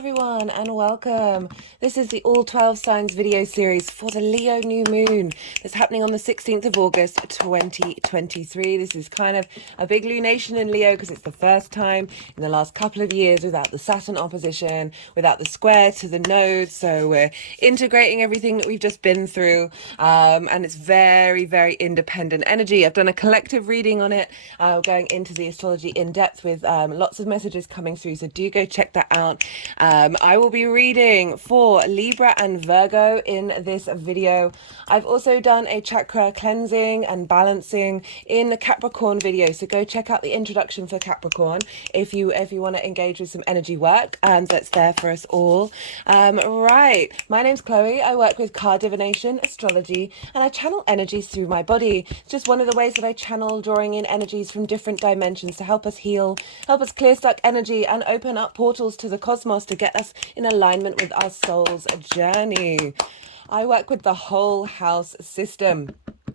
everyone and welcome. This is the All 12 Signs video series for the Leo new moon that's happening on the 16th of August 2023. This is kind of a big lunation in Leo because it's the first time in the last couple of years without the Saturn opposition, without the square to the nodes. So we're integrating everything that we've just been through, and it's very, very independent energy. I've done a collective reading on it, going into the astrology in depth with lots of messages coming through, so do go check that out. I will be reading for Libra and Virgo in this video. I've also done a chakra cleansing and balancing in the Capricorn video, so go check out the introduction for Capricorn if you want to engage with some energy work, and that's there for us all. Right, my name's Chloe. I work with card divination, astrology, and I channel energies through my body. It's just one of the ways that I channel, drawing in energies from different dimensions to help us heal, help us clear stuck energy, and open up portals to the cosmos to get us in alignment with our soul's journey. I work with the whole house system.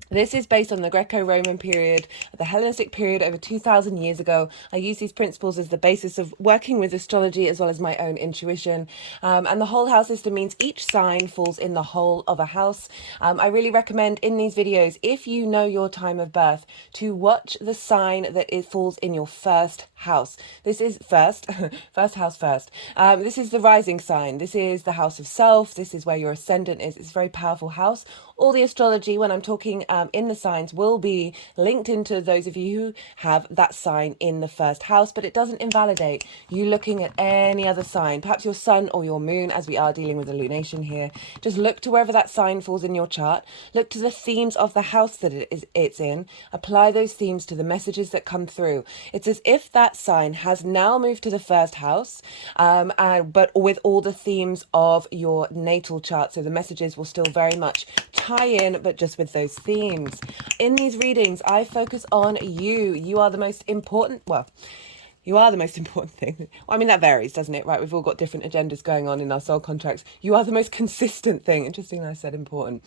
This is based on the Greco-Roman period, the Hellenistic period over 2,000 years ago. I use these principles as the basis of working with astrology as well as my own intuition. And the whole house system means each sign falls in the whole of a house. I really recommend in these videos, if you know your time of birth, to watch the sign that it falls in your first house. This is first house first. This is the rising sign. This is the house of self. This is where your ascendant is. It's a very powerful house. All the astrology, when I'm talking in the signs, will be linked into those of you who have that sign in the first house, but it doesn't invalidate you looking at any other sign, perhaps your sun or your moon, as we are dealing with a lunation here. Just look to wherever that sign falls in your chart. Look to the themes of the house that it's in. Apply those themes to the messages that come through. It's as if that sign has now moved to the first house, but with all the themes of your natal chart. So the messages will still very much tie in, but just with those themes. In these readings, I focus on you. You are the most important, well, you are the most important thing. Well, I mean, that varies, doesn't it? Right? We've all got different agendas going on in our soul contracts. You are the most consistent thing. Interesting I said important.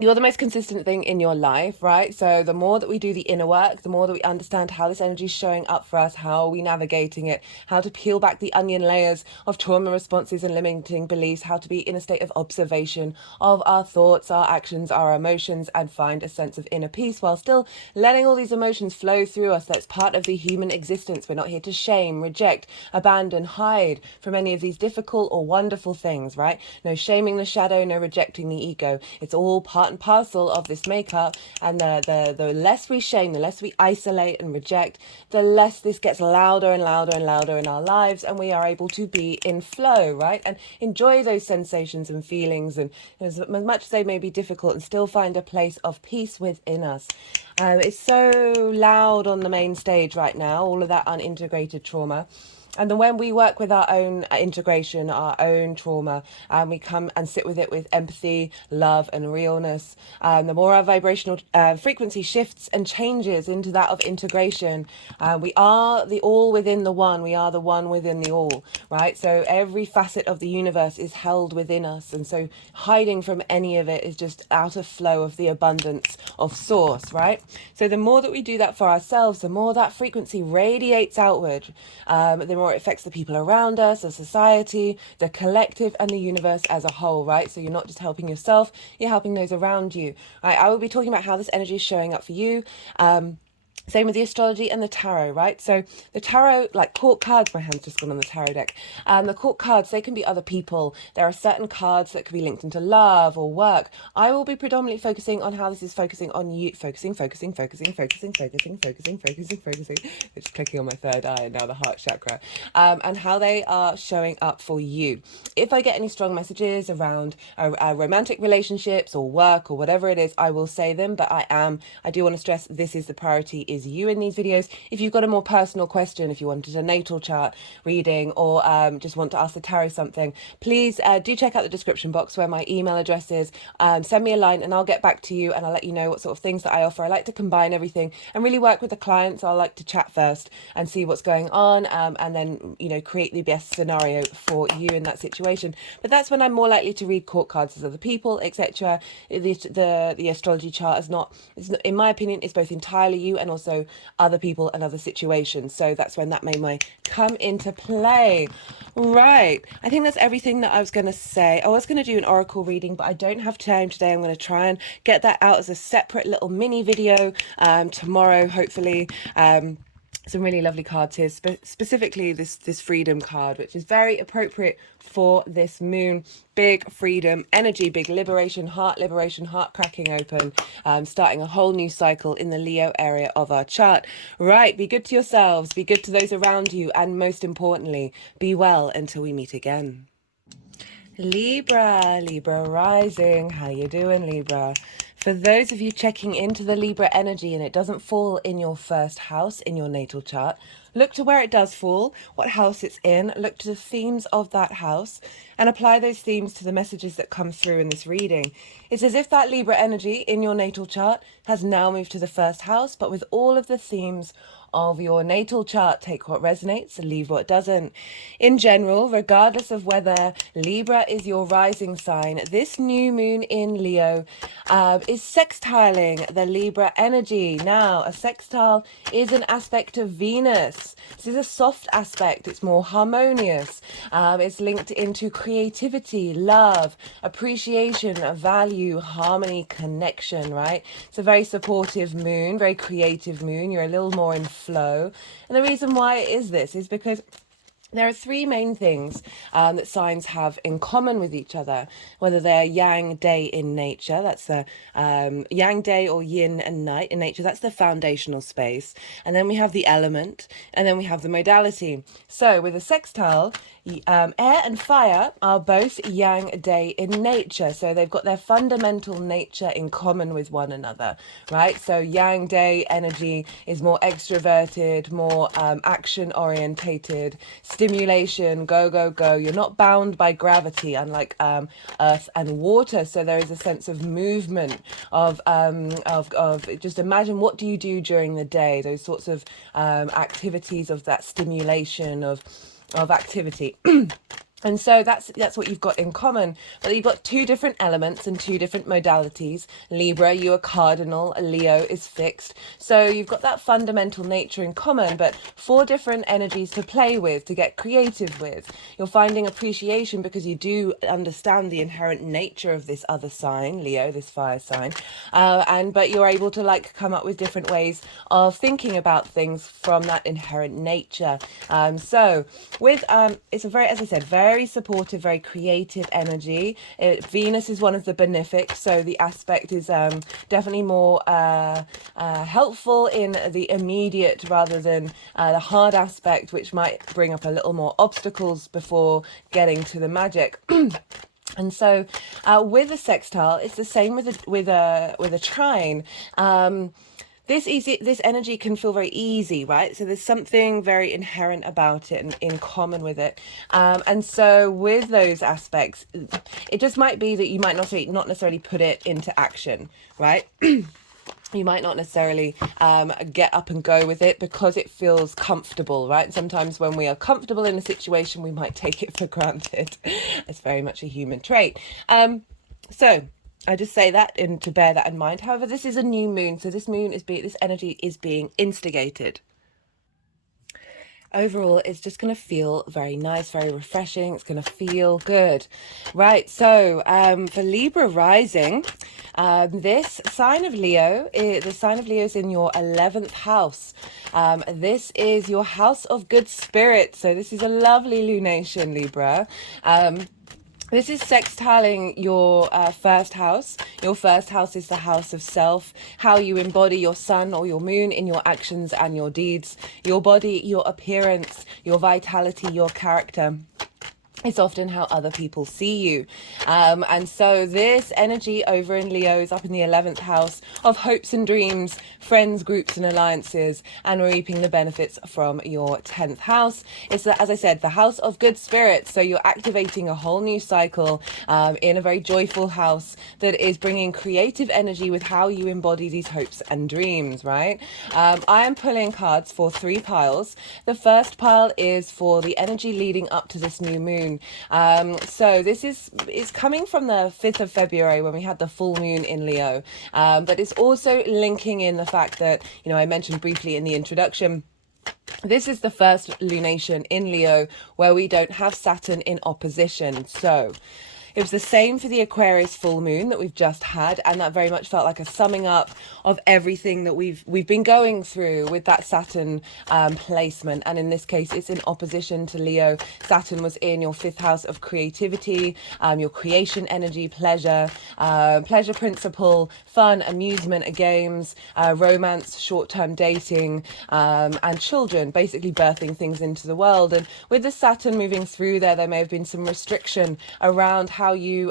You're the most consistent thing in your life, right? So the more that we do the inner work, the more that we understand how this energy is showing up for us, how are we navigating it, how to peel back the onion layers of trauma responses and limiting beliefs, how to be in a state of observation of our thoughts, our actions, our emotions, and find a sense of inner peace while still letting all these emotions flow through us. That's part of the human existence. We're not here to shame, reject, abandon, hide from any of these difficult or wonderful things, right? No shaming the shadow, no rejecting the ego. It's all part and parcel of this makeup, and the less we shame, the less we isolate and reject, the less this gets louder and louder and louder in our lives, and we are able to be in flow, right, and enjoy those sensations and feelings, and as much as they may be difficult, and still find a place of peace within us. It's so loud on the main stage right now, all of that unintegrated trauma. And then when we work with our own integration, our own trauma, and we come and sit with it with empathy, love, and realness, the more our vibrational frequency shifts and changes into that of integration. We are the all within the one. We are the one within the all, right? So every facet of the universe is held within us. And so hiding from any of it is just out of flow of the abundance of source, right? So the more that we do that for ourselves, the more that frequency radiates outward, the more it affects the people around us, the society, the collective, and the universe as a whole, right? So you're not just helping yourself, you're helping those around you, right? I will be talking about how this energy is showing up for you. Same with the astrology and the tarot, right? So the tarot, like court cards, my hand's just gone on the tarot deck. The court cards, they can be other people. There are certain cards that could be linked into love or work. I will be predominantly focusing on how this is focusing on you, focusing. It's clicking on my third eye, now the heart chakra, and how they are showing up for you. If I get any strong messages around romantic relationships or work or whatever it is, I will say them, but I do want to stress this is the priority, is you in these videos. If you've got a more personal question, if you wanted a natal chart reading, or just want to ask the tarot something, please do check out the description box where my email address is. Send me a line and I'll get back to you, and I'll let you know what sort of things that I offer. I like to combine everything and really work with the clients. I like to chat first and see what's going on, and then, you know, create the best scenario for you in that situation. But that's when I'm more likely to read court cards as other people, etc. The astrology chart is not, in my opinion, it's both entirely you and also also other people and other situations. So that's when that may come into play. Right. I think that's everything that I was going to say. I was going to do an oracle reading, but I don't have time today. I'm going to try and get that out as a separate little mini video tomorrow, hopefully. Some really lovely cards here, specifically this freedom card, which is very appropriate for this moon. Big freedom energy, big liberation, heart cracking open, starting a whole new cycle in the Leo area of our chart. Right, be good to yourselves, be good to those around you, and most importantly, be well until we meet again. Libra rising. How you doing, Libra? For those of you checking into the Libra energy and it doesn't fall in your first house in your natal chart, look to where it does fall, what house it's in, look to the themes of that house and apply those themes to the messages that come through in this reading. It's as if that Libra energy in your natal chart has now moved to the first house, but with all of the themes of your natal chart. Take what resonates, leave what doesn't. In general, regardless of whether Libra is your rising sign, this new moon in Leo is sextiling the Libra energy. Now, a sextile is an aspect of Venus. This is a soft aspect. It's more harmonious. It's linked into creativity, love, appreciation, value, harmony, connection, right? It's a very supportive moon, very creative moon. You're a little more in flow. And the reason why it is this is because there are three main things that signs have in common with each other, whether they're yang, day in nature, that's the yang day, or yin and night in nature, that's the foundational space. And then we have the element, and then we have the modality. So with a sextile, air and fire are both yang, day in nature. So they've got their fundamental nature in common with one another, right? So yang, day energy is more extroverted, more action orientated, stimulation, go, go, go. You're not bound by gravity, unlike earth and water. So there is a sense of movement, of just imagine, what do you do during the day? Those sorts of activities, of that stimulation of activity. And so that's what you've got in common. But you've got two different elements and two different modalities. Libra, you are cardinal. Leo is fixed. So you've got that fundamental nature in common, but four different energies to play with, to get creative with. You're finding appreciation because you do understand the inherent nature of this other sign, Leo, this fire sign. But you're able to come up with different ways of thinking about things from that inherent nature. So with it's a very, as I said, very supportive, very creative energy. Venus is one of the benefics, so the aspect is definitely more helpful in the immediate rather than the hard aspect, which might bring up a little more obstacles before getting to the magic. And so with a sextile, it's the same with a trine. This energy can feel very easy, right? So there's something very inherent about it and in common with it. And so with those aspects, it just might be that you might not necessarily put it into action, right? You might not necessarily get up and go with it because it feels comfortable, right? Sometimes when we are comfortable in a situation, we might take it for granted. It's very much a human trait. So I just say that and to bear that in mind. However, this is a new moon, so this energy is being instigated. Overall, it's just going to feel very nice, very refreshing. It's going to feel good. Right, so for Libra rising, this sign of Leo, the sign of Leo is in your 11th house. This is your house of good spirit. So this is a lovely lunation, Libra. This is sextiling your first house. Your first house is the house of self, how you embody your sun or your moon in your actions and your deeds, your body, your appearance, your vitality, your character. It's often how other people see you. And so this energy over in Leo is up in the 11th house of hopes and dreams, friends, groups and alliances, and reaping the benefits from your 10th house. It's, as I said, the house of good spirits. So you're activating a whole new cycle in a very joyful house that is bringing creative energy with how you embody these hopes and dreams, right? I am pulling cards for 3 piles. The first pile is for the energy leading up to this new moon. moon. So this is coming from the 5th of February when we had the full moon in Leo. But it's also linking in the fact that, you know, I mentioned briefly in the introduction, this is the first lunation in Leo where we don't have Saturn in opposition. So it was the same for the Aquarius full moon that we've just had, and that very much felt like a summing up of everything that we've been going through with that Saturn placement. And in this case, it's in opposition to Leo. Saturn was in your 5th house of creativity, your creation energy, pleasure principle, fun, amusement, games, romance, short-term dating, and children, basically birthing things into the world. And with the Saturn moving through there may have been some restriction around how you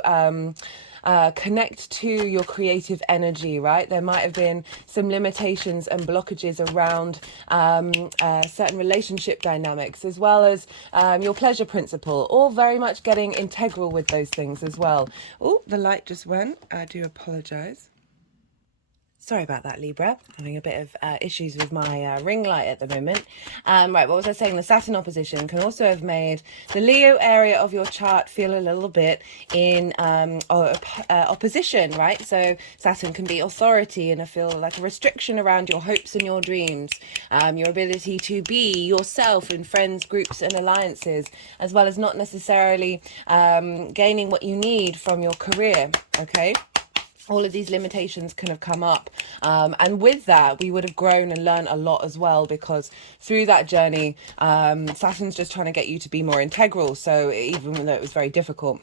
connect to your creative energy, right? There might have been some limitations and blockages around certain relationship dynamics, as well as your pleasure principle, all very much getting integral with those things as well. Oh, the light just went. I do apologize. Sorry about that, Libra. Having a bit of issues with my ring light at the moment. Right, what was I saying? The Saturn opposition can also have made the Leo area of your chart feel a little bit in opposition, right? So Saturn can be authority and feel like a restriction around your hopes and your dreams, your ability to be yourself in friends, groups and alliances, as well as not necessarily gaining what you need from your career, okay? All of these limitations can have come up. And with that, we would have grown and learned a lot as well, because through that journey, Saturn's just trying to get you to be more integral. So even though it was very difficult,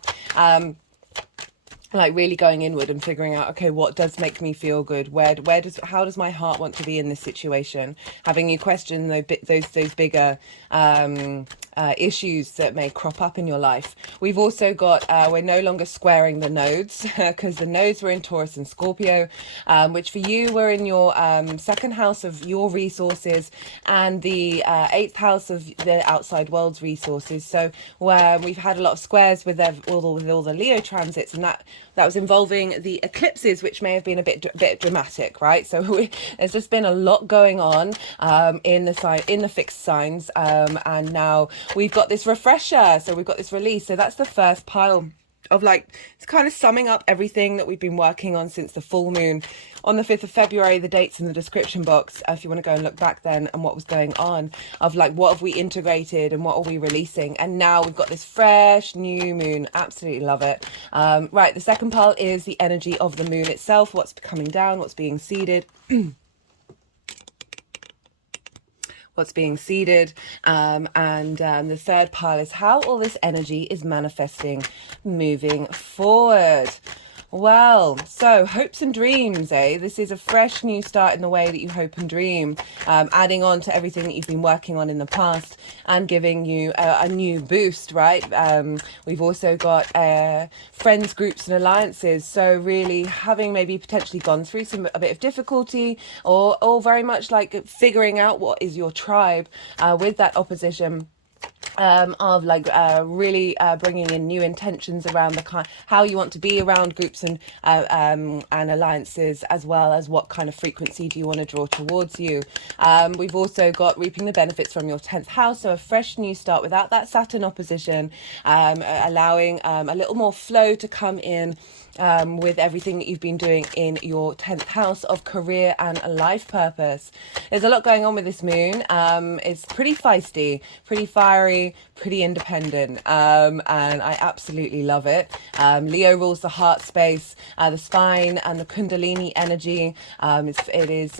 like really going inward and figuring out, okay, what does make me feel good? How does my heart want to be in this situation? Having you question those bigger issues that may crop up in your life. We've also got, we're no longer squaring the nodes because the nodes were in Taurus and Scorpio, which for you were in your 2nd house of your resources and the 8th house of the outside world's resources. So where we've had a lot of squares with all the Leo transits, and that was involving the eclipses, which may have been a bit dramatic, right? So there's just been a lot going on in the fixed signs, and now we've got this refresher, so we've got this release. So that's the first pile of, like, it's kind of summing up everything that we've been working on since the full moon on the 5th of February. The dates in the description box if you want to go and look back then and what was going on, of like what have we integrated and what are we releasing. And now we've got this fresh new moon. Absolutely love it. Right, the second pile is the energy of the moon itself, what's coming down, what's being seeded. What's being seeded, and the third pile is how all this energy is manifesting moving forward. Well, so hopes and dreams, eh? This is a fresh new start in the way that you hope and dream, adding on to everything that you've been working on in the past and giving you a new boost, right? We've also got friends, groups and alliances. So really having maybe potentially gone through a bit of difficulty, or very much like figuring out what is your tribe with that opposition. Of like really bringing in new intentions around how you want to be around groups and alliances, as well as what kind of frequency do you want to draw towards you. We've also got reaping the benefits from your 10th house, so a fresh new start without that Saturn opposition, allowing a little more flow to come in with everything that you've been doing in your 10th house of career and life purpose. There's a lot going on with this moon. It's pretty feisty, pretty fiery, pretty independent, and I absolutely love it. Leo rules the heart space, the spine and the Kundalini energy. It is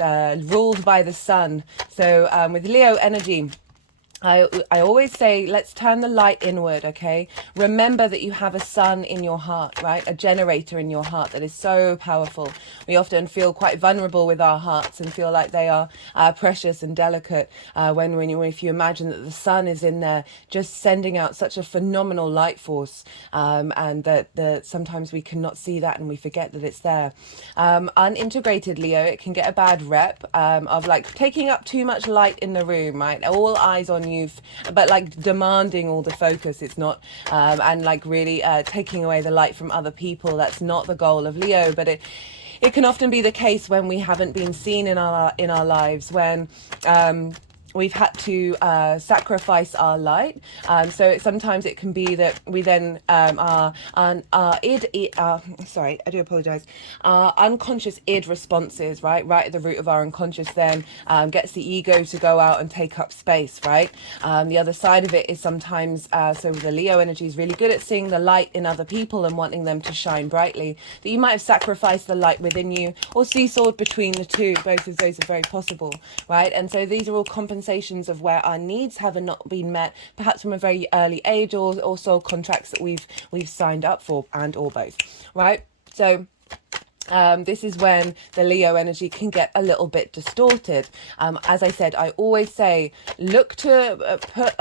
ruled by the sun. So with Leo energy, I always say, let's turn the light inward, okay? Remember that you have a sun in your heart, right? A generator in your heart that is so powerful. We often feel quite vulnerable with our hearts and feel like they are precious and delicate if you imagine that the sun is in there just sending out such a phenomenal light force, and that sometimes we cannot see that and we forget that it's there. Unintegrated Leo, it can get a bad rep of like taking up too much light in the room, right? All eyes on you, but like demanding all the focus. It's not, and like really taking away the light from other people. That's not the goal of Leo, but it can often be the case when we haven't been seen in our lives, when we've had to sacrifice our light. So sometimes it can be that we then sorry, I do apologize. Our unconscious id responses, right at the root of our unconscious, then gets the ego to go out and take up space, right? The other side of it is sometimes, so the Leo energy is really good at seeing the light in other people and wanting them to shine brightly, that you might have sacrificed the light within you or seesawed between the two. Both of those are very possible, right? And so these are all compensations of where our needs have not been met, perhaps from a very early age, or soul contracts that we've signed up for, and or both, right? So this is when the Leo energy can get a little bit distorted. As I said, I always say, look to put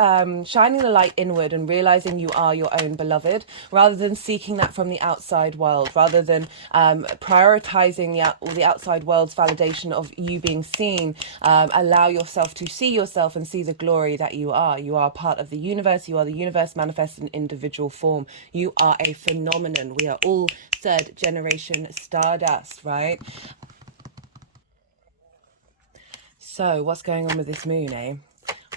shining the light inward and realizing you are your own beloved, rather than seeking that from the outside world, rather than prioritizing the outside world's validation of you being seen. Allow yourself to see yourself and see the glory that you are. You are part of the universe. You are the universe manifest in individual form. You are a phenomenon. We are all third generation stardust, right? So what's going on with this moon, eh?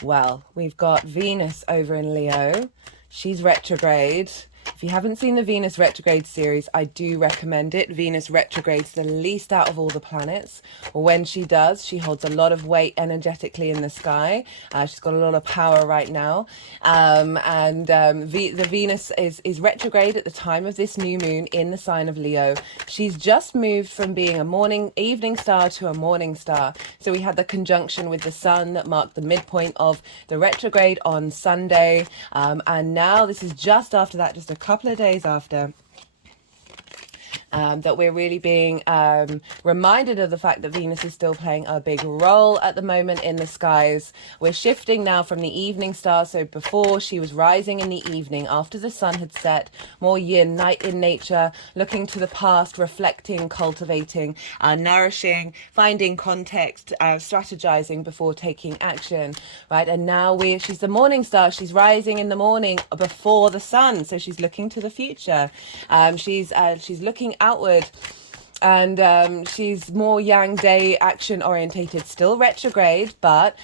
Well, we've got Venus over in Leo. She's retrograde. If you haven't seen the Venus retrograde series, I do recommend it. Venus retrogrades the least out of all the planets. When she does, she holds a lot of weight energetically in the sky. She's got a lot of power right now. The Venus is retrograde at the time of this new moon in the sign of Leo. She's just moved from being a evening star to a morning star. So we had the conjunction with the sun that marked the midpoint of the retrograde on Sunday. And now this is just after that, just a couple of days after, that we're really being reminded of the fact that Venus is still playing a big role at the moment in the skies. We're shifting now from the evening star. So before, she was rising in the evening after the sun had set, more yin, night in nature, looking to the past, reflecting, cultivating, nourishing, finding context, strategizing before taking action, right? And now she's the morning star. She's rising in the morning before the sun. So she's looking to the future. She's looking outward, and she's more yang day action orientated, still retrograde, but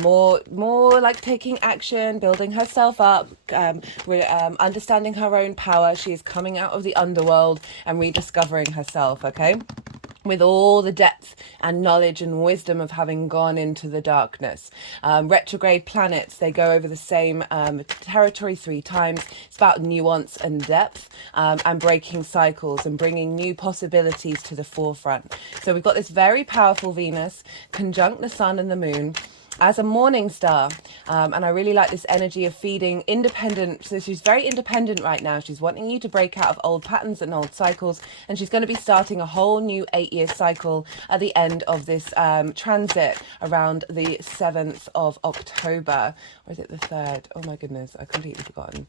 more like taking action, building herself up, understanding her own power. She is coming out of the underworld and rediscovering herself, okay, with all the depth and knowledge and wisdom of having gone into the darkness. Retrograde planets, they go over the same territory 3 times. It's about nuance and depth, and breaking cycles and bringing new possibilities to the forefront. So we've got this very powerful Venus conjunct the sun and the moon as a morning star, and I really like this energy of feeding independent. So she's very independent right now. She's wanting you to break out of old patterns and old cycles, and she's going to be starting a whole new 8-year cycle at the end of this transit around the 7th of October, or is it the 3rd? Oh my goodness, I've completely forgotten.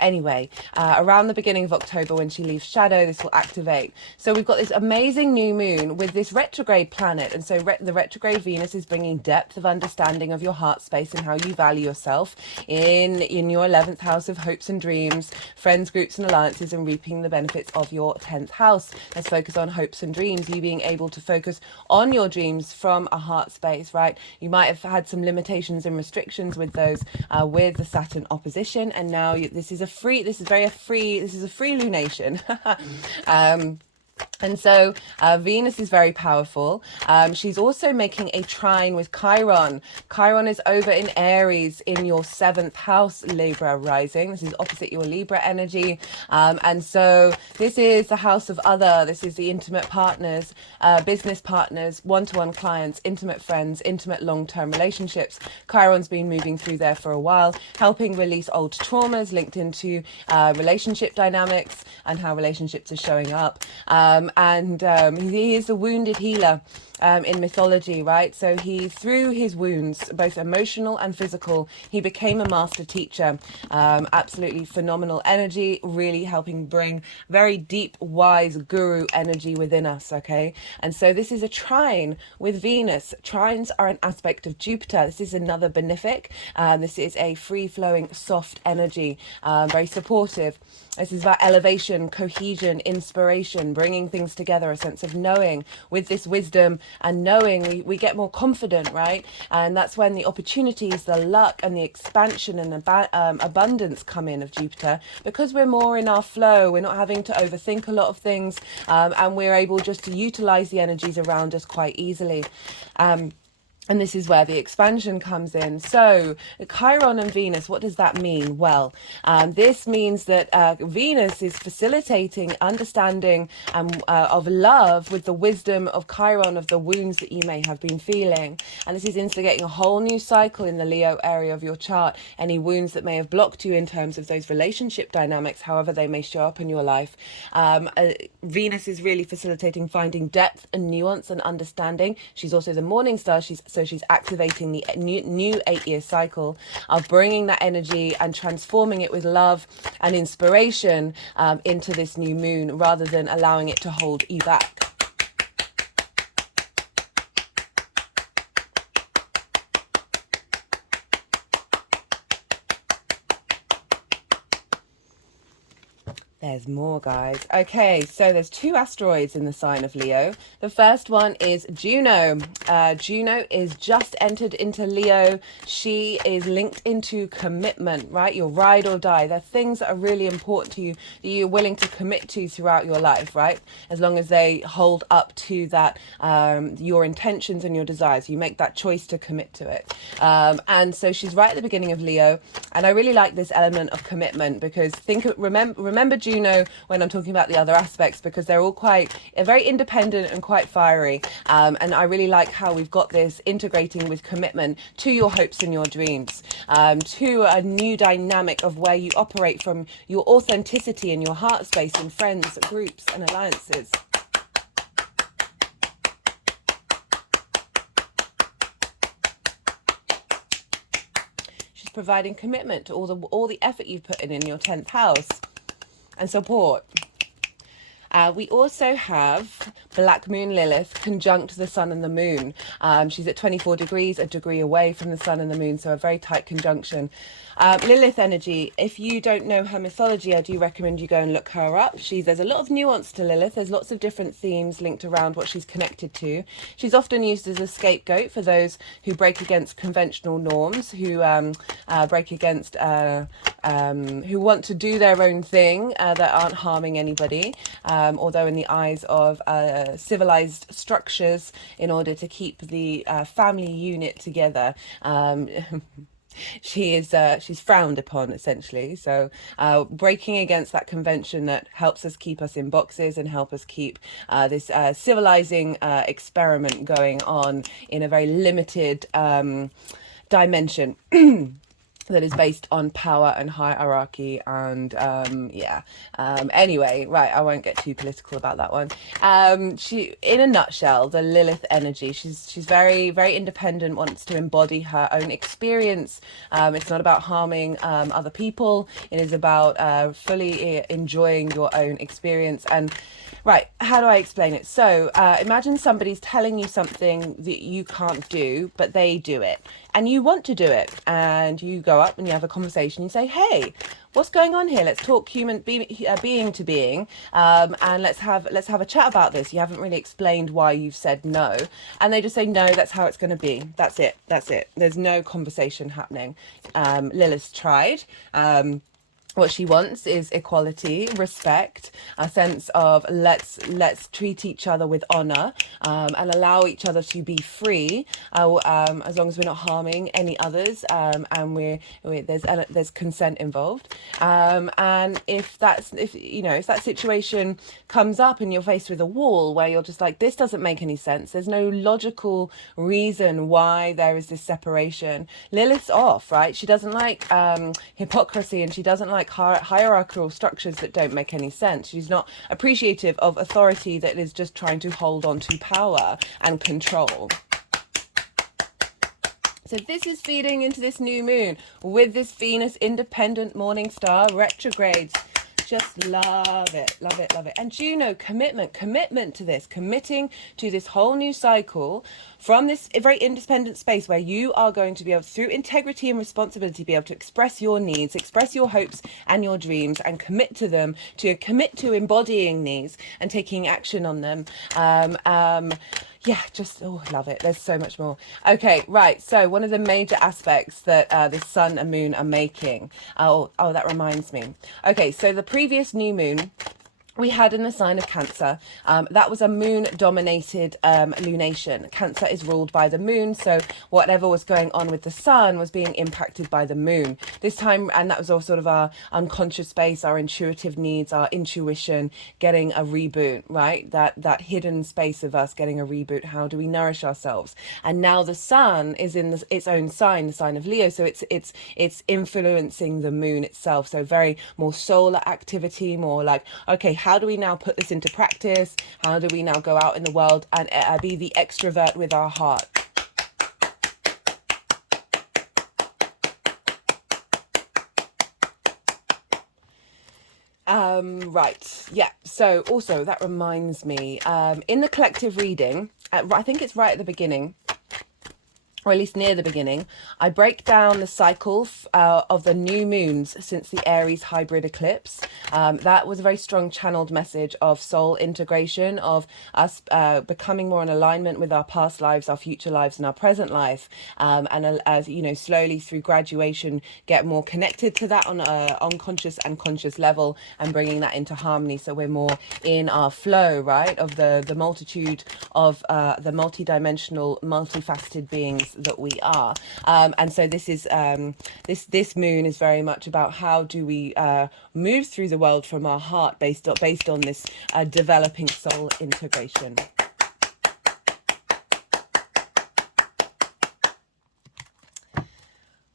Anyway, around the beginning of October, when she leaves shadow, this will activate. So we've got this amazing new moon with this retrograde planet, and so the retrograde Venus is bringing depth of understanding of your heart space and how you value yourself in your 11th house of hopes and dreams, friends, groups and alliances, and reaping the benefits of your 10th house. Let's focus on hopes and dreams, you being able to focus on your dreams from a heart space, right? You might have had some limitations and restrictions with those, with the Saturn opposition, and now this is a free lunation. And so Venus is very powerful. She's also making a trine with Chiron. Chiron is over in Aries in your 7th house, Libra rising. This is opposite your Libra energy. And so this is the house of other. This is the intimate partners, business partners, one-to-one clients, intimate friends, intimate long-term relationships. Chiron's been moving through there for a while, helping release old traumas linked into relationship dynamics and how relationships are showing up. He is a wounded healer in mythology, right? So through his wounds, both emotional and physical, he became a master teacher. Absolutely phenomenal energy, really helping bring very deep, wise guru energy within us, okay? And so this is a trine with Venus. Trines are an aspect of Jupiter. This is another benefic. This is a free-flowing, soft energy, very supportive. This is about elevation, cohesion, inspiration, bringing bringing things together, a sense of knowing. With this wisdom and knowing, we get more confident, right? And that's when the opportunities, the luck and the expansion and abundance come in of Jupiter, because we're more in our flow. We're not having to overthink a lot of things, and we're able just to utilize the energies around us quite easily. And this is where the expansion comes in. So Chiron and Venus, what does that mean? Well, this means that Venus is facilitating understanding of love with the wisdom of Chiron, of the wounds that you may have been feeling. And this is instigating a whole new cycle in the Leo area of your chart. Any wounds that may have blocked you in terms of those relationship dynamics, however they may show up in your life. Venus is really facilitating finding depth and nuance and understanding. She's also the morning star. So she's activating the new 8-year cycle of bringing that energy and transforming it with love and inspiration into this new moon, rather than allowing it to hold you back. There's more, guys. Okay, so there's 2 asteroids in the sign of Leo. The first one is Juno. Juno is just entered into Leo. She is linked into commitment, right? Your ride or die. They're things that are really important to you, that you're willing to commit to throughout your life, right? As long as they hold up to that, your intentions and your desires. You make that choice to commit to it. And so she's right at the beginning of Leo. And I really like this element of commitment, because remember Juno when I'm talking about the other aspects, because they're all very independent and quite fiery, and I really like how we've got this integrating with commitment to your hopes and your dreams, to a new dynamic of where you operate from your authenticity in your heart space, in friends, groups and alliances. She's providing commitment to all the effort you've put in your 10th house. And support. We also have Black Moon Lilith conjunct the Sun and the Moon. She's at 24 degrees, a degree away from the Sun and the Moon, so a very tight conjunction. Lilith energy, if you don't know her mythology, I do recommend you go and look her up. There's a lot of nuance to Lilith. There's lots of different themes linked around what she's connected to. She's often used as a scapegoat for those who break against conventional norms, who break against, who want to do their own thing, that aren't harming anybody. Although in the eyes of civilized structures, in order to keep the family unit together, she's frowned upon, essentially. So breaking against that convention that helps us keep us in boxes and help us keep this civilizing experiment going on in a very limited dimension. That is based on power and hierarchy and anyway, right, I won't get too political about that one. She, in a nutshell, the Lilith energy, she's very, very independent, wants to embody her own experience. It's not about harming other people. It is about fully enjoying your own experience. And right, how do I explain it? So imagine somebody's telling you something that you can't do, but they do it. And you want to do it, and you go up and you have a conversation. You say, "Hey, what's going on here? Let's talk being to being, and let's have a chat about this. You haven't really explained why you've said no." And they just say, "No, that's how it's going to be. That's it. There's no conversation happening." Lilith's tried. What she wants is equality, respect, a sense of let's treat each other with honor, and allow each other to be free, as long as we're not harming any others, and there's consent involved. And if that situation comes up and you're faced with a wall where you're just like, this doesn't make any sense, there's no logical reason why there is this separation, Lilith's off, right? She doesn't like hypocrisy, and she doesn't like hierarchical structures that don't make any sense. She's not appreciative of authority that is just trying to hold on to power and control. So this is feeding into this new moon with this Venus independent morning star retrograde. Just love it, love it, love it. And Juno, commitment to this, committing to this whole new cycle from this very independent space where you are going to be able, through integrity and responsibility, be able to express your needs, express your hopes and your dreams, and commit to them, to commit to embodying these and taking action on them. Yeah, just, oh, love it. There's so much more. Okay, right. So one of the major aspects that this sun and moon are making. Oh, that reminds me. Okay, so the previous new moon we had in the sign of Cancer, that was a moon-dominated lunation. Cancer is ruled by the moon, so whatever was going on with the sun was being impacted by the moon. This time, and that was all sort of our unconscious space, our intuitive needs, our intuition, getting a reboot, right? That hidden space of us getting a reboot. How do we nourish ourselves? And now the sun is in its own sign, the sign of Leo, so it's influencing the moon itself. So very more solar activity, more like, okay, how do we now put this into practice? How do we now go out in the world and be the extrovert with our heart? Right. Yeah. So also that reminds me, in the collective reading, I think it's right at the beginning, or at least near the beginning, I break down the cycle of the new moons since the Aries hybrid eclipse. That was a very strong channeled message of soul integration, of us becoming more in alignment with our past lives, our future lives, and our present life. And as you know, slowly through graduation, get more connected to that on an unconscious and conscious level, and bringing that into harmony. So we're more in our flow, right, of the multitude of the multidimensional, multifaceted beings that we are. And so this is this moon is very much about how do we move through the world from our heart based on this developing soul integration.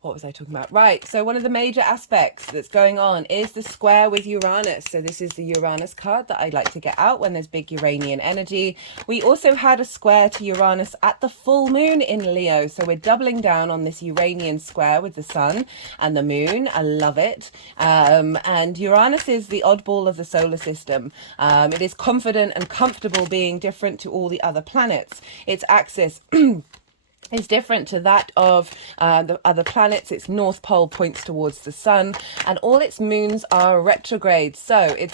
What was I talking about? Right, so one of the major aspects that's going on is the square with Uranus. So this is the Uranus card that I'd like to get out when there's big Uranian energy. We also had a square to Uranus at the full moon in Leo. So we're doubling down on this Uranian square with the sun and the moon. I love it. And Uranus is the oddball of the solar system. It is confident and comfortable being different to all the other planets. Its axis is different to that of the other planets. Its north pole points towards the sun, and all its moons are retrograde. So it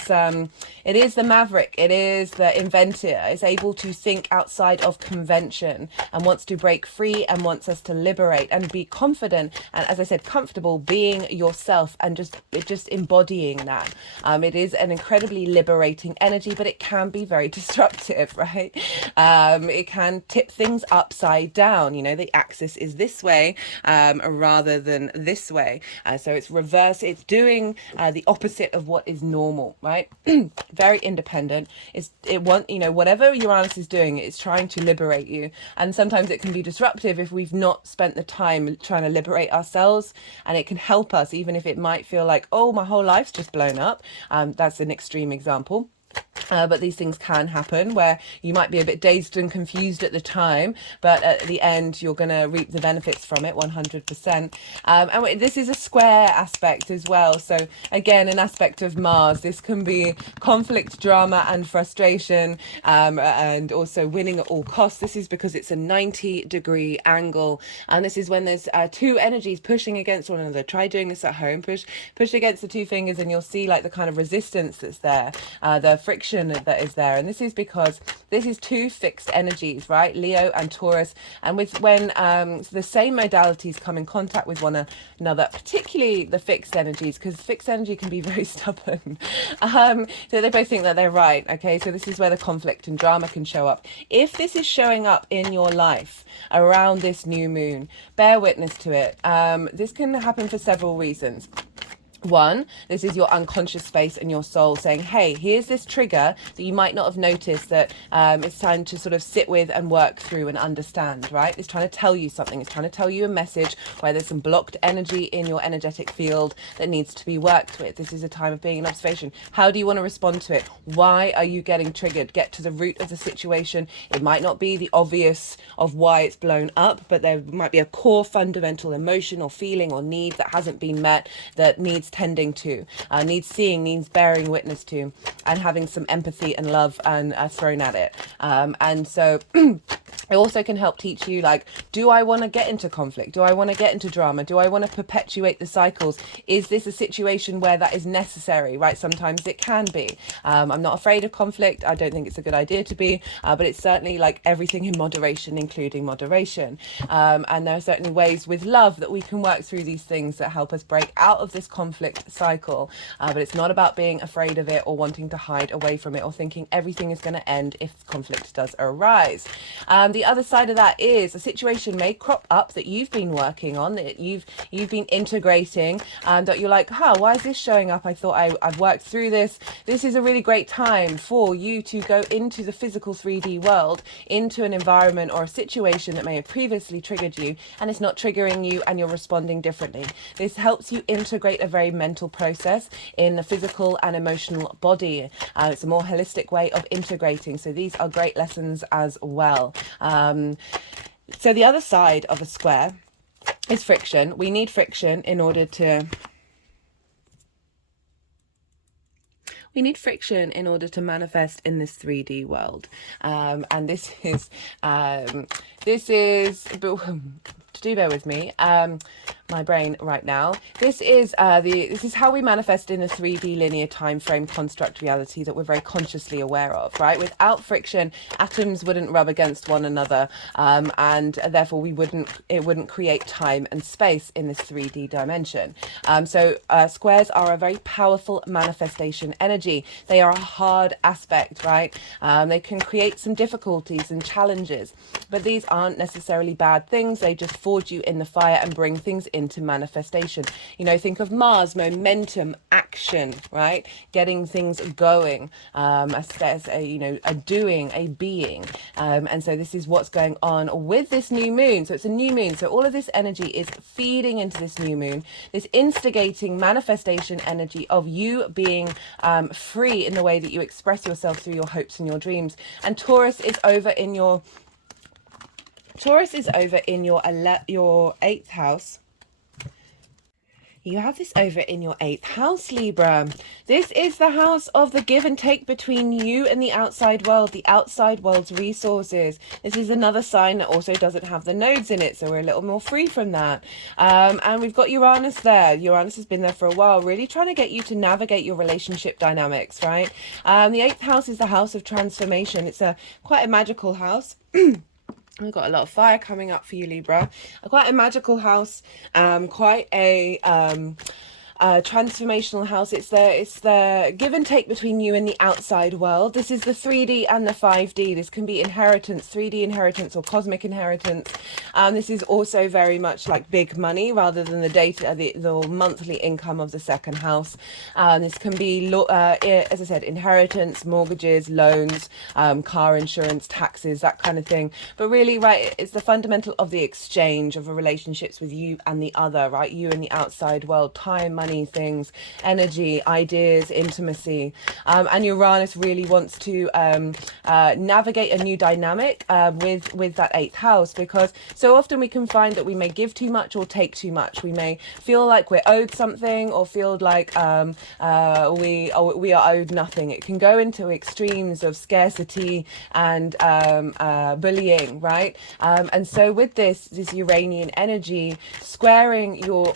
is the maverick, it is the inventor. It's able to think outside of convention and wants to break free and wants us to liberate and be confident, and as I said, comfortable being yourself and just embodying that. It is an incredibly liberating energy, but it can be very disruptive, right? It can tip things upside down. You know, the axis is this way rather than this way. So it's reverse. It's doing the opposite of what is normal, right? Very independent. Whatever Uranus is doing, it's trying to liberate you. And sometimes it can be disruptive if we've not spent the time trying to liberate ourselves. And it can help us, even if it might feel like, oh, my whole life's just blown up. That's an extreme example. But these things can happen where you might be a bit dazed and confused at the time, but at the end you're going to reap the benefits from it 100%. And this is a square aspect as well. So again, an aspect of Mars. This can be conflict, drama and frustration, and also winning at all costs. This is because it's a 90-degree angle, and this is when there's two energies pushing against one another. Try doing this at home. Push against the two fingers and you'll see like the kind of resistance that's there, the friction that is there. And this is because this is two fixed energies, right? Leo and Taurus. And when the same modalities come in contact with one another, particularly the fixed energies, because fixed energy can be very stubborn. So they both think that they're right. Okay, so this is where the conflict and drama can show up. If this is showing up in your life around this new moon, bear witness to it. This can happen for several reasons. One, this is your unconscious space and your soul saying, hey, here's this trigger that you might not have noticed that it's time to sort of sit with and work through and understand, right? It's trying to tell you something. It's trying to tell you a message where there's some blocked energy in your energetic field that needs to be worked with. This is a time of being in observation. How do you want to respond to it? Why are you getting triggered? Get to the root of the situation. It might not be the obvious of why it's blown up, but there might be a core fundamental emotion or feeling or need that hasn't been met that needs tending to, needs seeing, needs bearing witness to, and having some empathy and love and thrown at it. And so it also can help teach you, like, do I want to get into conflict? Do I want to get into drama? Do I want to perpetuate the cycles? Is this a situation where that is necessary, right? Sometimes it can be. I'm not afraid of conflict. I don't think it's a good idea to be, but it's certainly like everything in moderation, including moderation. And there are certainly ways with love that we can work through these things that help us break out of this conflict cycle. But it's not about being afraid of it or wanting to hide away from it or thinking everything is going to end if conflict does arise. The other side of that is a situation may crop up that you've been working on, that you've been integrating, that you're like, why is this showing up? I thought I've worked through this. This is a really great time for you to go into the physical 3D world, into an environment or a situation that may have previously triggered you, and it's not triggering you and you're responding differently. This helps you integrate a very mental process in the physical and emotional body. It's a more holistic way of integrating. So these are great lessons as well. So the other side of a square is friction. We need friction in order to manifest in this 3D world. And this is do bear with me, my brain right now. This is how we manifest in a 3D linear time frame construct reality that we're very consciously aware of, right? Without friction, atoms wouldn't rub against one another, and therefore it wouldn't create time and space in this 3D dimension. So squares are a very powerful manifestation energy. They are a hard aspect, right? They can create some difficulties and challenges, but these aren't necessarily bad things. They just forge you in the fire and bring things into manifestation. You know, think of Mars, momentum, action, right? Getting things going, a doing, a being. And so this is what's going on with this new moon. So it's a new moon. So all of this energy is feeding into this new moon, this instigating manifestation energy of you being free in the way that you express yourself through your hopes and your dreams. And Taurus is over in your 8th house. You have this over in your 8th house, Libra. This is the house of the give and take between you and the outside world, the outside world's resources. This is another sign that also doesn't have the nodes in it, so we're a little more free from that. And we've got Uranus there. Uranus has been there for a while, really trying to get you to navigate your relationship dynamics, right? The 8th house is the house of transformation. It's quite a magical house. We've got a lot of fire coming up for you, Libra. Quite a magical house, quite a transformational house. It's the give and take between you and the outside world. This is the 3D and the 5D. This can be inheritance, 3D inheritance or cosmic inheritance. This is also very much like big money rather than the monthly income of the second house. This can be, as I said, inheritance, mortgages, loans, car insurance, taxes, that kind of thing. But really, right, it's the fundamental of the exchange of the relationships with you and the other, right? You and the outside world, time, money, things, energy, ideas, intimacy. And Uranus really wants to navigate a new dynamic with that 8th house, because so often we can find that we may give too much or take too much. We may feel like we're owed something or feel like we are owed nothing. It can go into extremes of scarcity and bullying, right? And so with this Uranian energy squaring your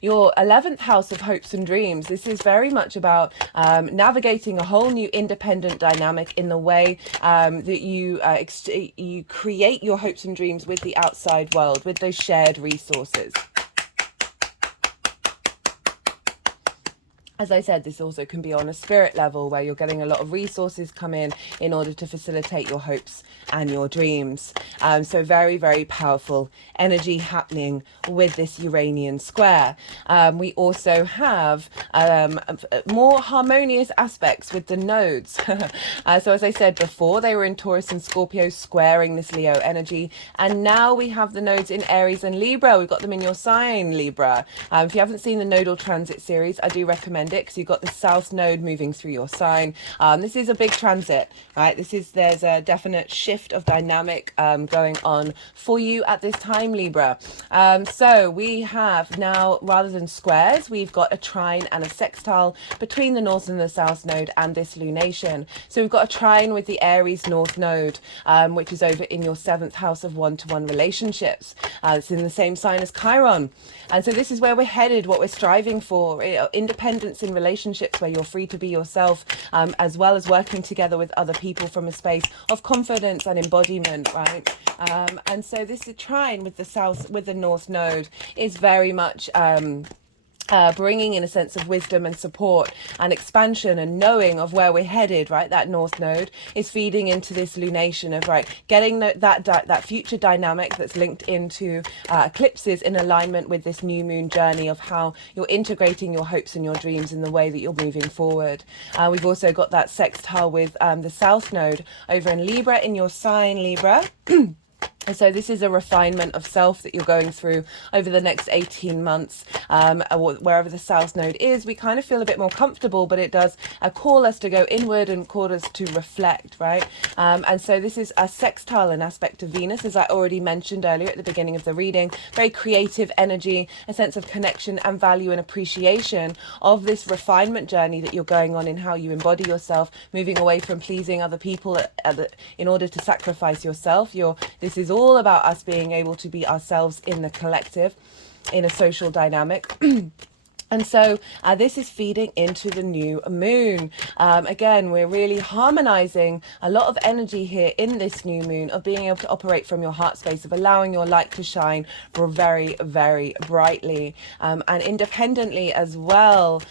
your 11th house of hopes and dreams, this is very much about navigating a whole new independent dynamic in the way that you create your hopes and dreams with the outside world, with those shared resources. As I said, this also can be on a spirit level where you're getting a lot of resources come in order to facilitate your hopes and your dreams. So very, very powerful energy happening with this Uranian square. We also have more harmonious aspects with the nodes. So as I said before, they were in Taurus and Scorpio squaring this Leo energy. And now we have the nodes in Aries and Libra. We've got them in your sign, Libra. If you haven't seen the nodal transit series, I do recommend understand it, because you've got the South Node moving through your sign. This is a big transit, right? There's a definite shift of dynamic going on for you at this time, Libra. So we have now, rather than squares, we've got a trine and a sextile between the North and the South Node and this lunation. So we've got a trine with the Aries North Node, which is over in your 7th house of one-to-one relationships. It's in the same sign as Chiron. And so this is where we're headed, what we're striving for, independence in relationships where you're free to be yourself, as well as working together with other people from a space of confidence and embodiment, right? And so this trine with the North Node is very much bringing in a sense of wisdom and support and expansion and knowing of where we're headed, right? That North Node is feeding into this lunation of, right, getting that future dynamic that's linked into eclipses in alignment with this new moon journey of how you're integrating your hopes and your dreams in the way that you're moving forward. We've also got that sextile with the South Node over in Libra, in your sign, Libra. And so this is a refinement of self that you're going through over the next 18 months. Wherever the South Node is, we kind of feel a bit more comfortable, but it does call us to go inward and call us to reflect, right? And so this is a sextile, an aspect of Venus, as I already mentioned earlier at the beginning of the reading. Very creative energy, a sense of connection and value and appreciation of this refinement journey that you're going on in how you embody yourself, moving away from pleasing other people in order to sacrifice yourself. This is all about us being able to be ourselves in the collective, in a social dynamic. And so this is feeding into the new moon. Again, we're really harmonizing a lot of energy here in this new moon of being able to operate from your heart space, of allowing your light to shine very, very brightly and independently as well.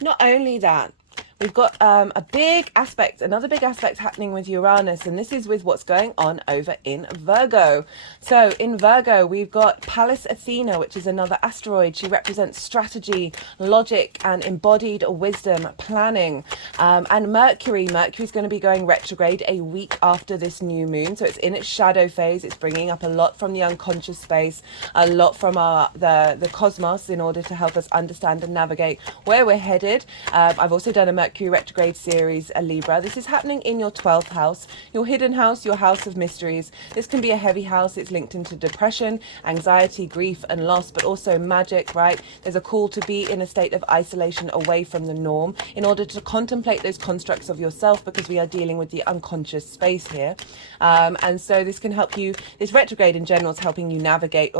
Not only that, we've got another big aspect happening with Uranus, and this is with what's going on over in Virgo. So in Virgo, we've got Pallas Athena, which is another asteroid. She represents strategy, logic, and embodied wisdom, planning. And Mercury's going to be going retrograde a week after this new moon. So it's in its shadow phase. It's bringing up a lot from the unconscious space, a lot from the cosmos in order to help us understand and navigate where we're headed. I've also done a Mercury retrograde series, Libra. This is happening in your 12th house, your hidden house, your house of mysteries. This can be a heavy house. It's linked into depression, anxiety, grief, and loss, but also magic, right? There's a call to be in a state of isolation away from the norm in order to contemplate those constructs of yourself, because we are dealing with the unconscious space here. And so this can help you, this retrograde in general is helping you navigate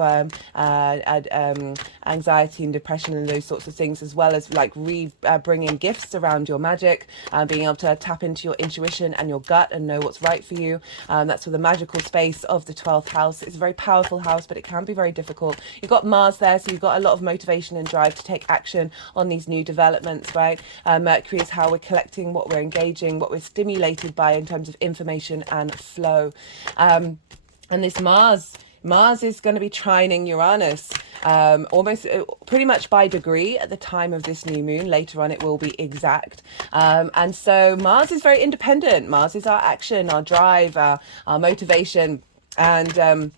anxiety and depression and those sorts of things, as well as like bringing gifts around your magic, being able to tap into your intuition and your gut and know what's right for you. That's for the magical space of the 12th house. It's a very powerful house, but it can be very difficult. You've got Mars there, so you've got a lot of motivation and drive to take action on these new developments, right? Mercury is how we're collecting, what we're engaging, what we're stimulated by in terms of information and flow. And this Mars is going to be trining Uranus almost pretty much by degree at the time of this new moon. Later on it will be exact. And so Mars is very independent. Mars is our action, our drive, our motivation. And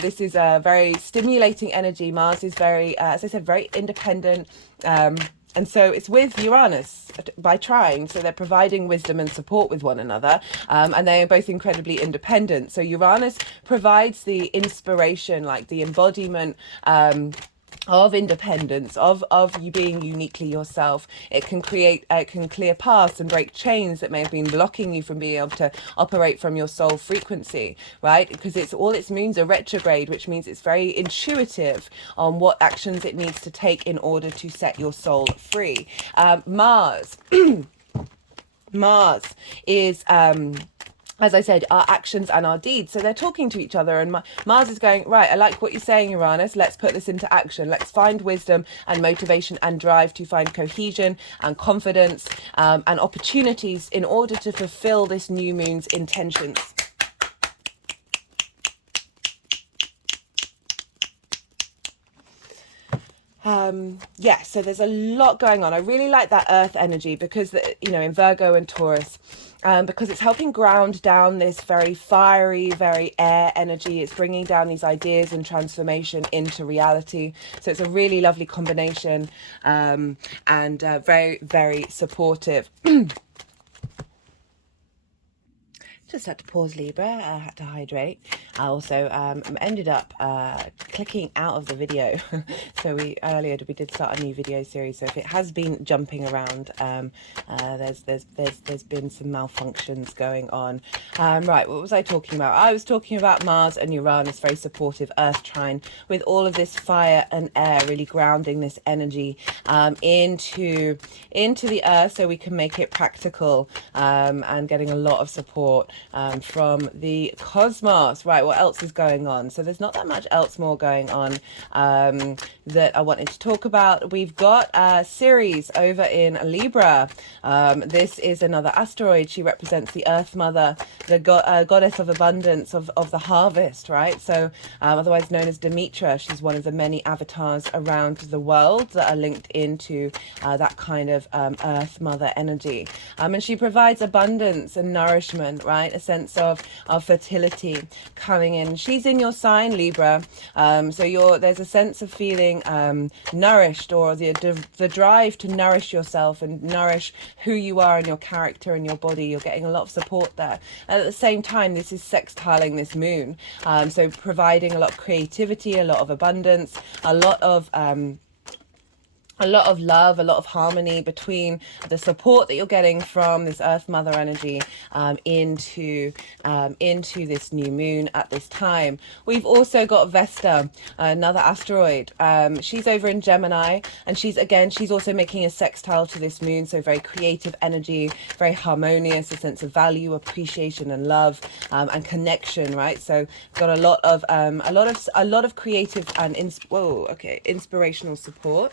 this is a very stimulating energy. Mars is very, as I said, very independent. And so it's with Uranus by trine. So they're providing wisdom and support with one another. And they are both incredibly independent. So Uranus provides the inspiration, like the embodiment of independence, of you being uniquely yourself. It can clear paths and break chains that may have been blocking you from being able to operate from your soul frequency, right? Because all its moons are retrograde, which means it's very intuitive on what actions it needs to take in order to set your soul free. Mars is as I said, our actions and our deeds. So they're talking to each other, and Mars is going, right, I like what you're saying, Uranus. Let's put this into action. Let's find wisdom and motivation and drive to find cohesion and confidence and opportunities in order to fulfill this new moon's intentions. So there's a lot going on. I really like that earth energy because, in Virgo and Taurus, because it's helping ground down this very fiery, very air energy. It's bringing down these ideas and transformation into reality. So it's a really lovely combination, and very, very supportive. Just had to pause, Libra. I had to hydrate. I also ended up clicking out of the video. So earlier we did start a new video series. So if it has been jumping around, there's been some malfunctions going on. Right, what was I talking about? I was talking about Mars and Uranus, very supportive Earth trine, with all of this fire and air really grounding this energy into the Earth, so we can make it practical, and getting a lot of support from the cosmos. Right, what else is going on? So there's not that much else more going on that I wanted to talk about. We've got Ceres over in Libra. This is another asteroid. She represents the Earth Mother, the goddess of abundance, of the harvest, right? So otherwise known as Demetra. She's one of the many avatars around the world that are linked into that kind of Earth Mother energy. And she provides abundance and nourishment, right? A sense of fertility coming in. She's in your sign, Libra. So there's a sense of feeling nourished, or the drive to nourish yourself and nourish who you are and your character and your body. You're getting a lot of support there. And at the same time, this is sextiling this moon. So providing a lot of creativity, a lot of abundance, a lot of love, a lot of harmony between the support that you're getting from this Earth Mother energy into this new moon at this time. We've also got Vesta, another asteroid. She's over in Gemini, and she's also making a sextile to this moon. So very creative energy, very harmonious, a sense of value, appreciation, and love, and connection. Right. So got a lot of creative and inspirational support.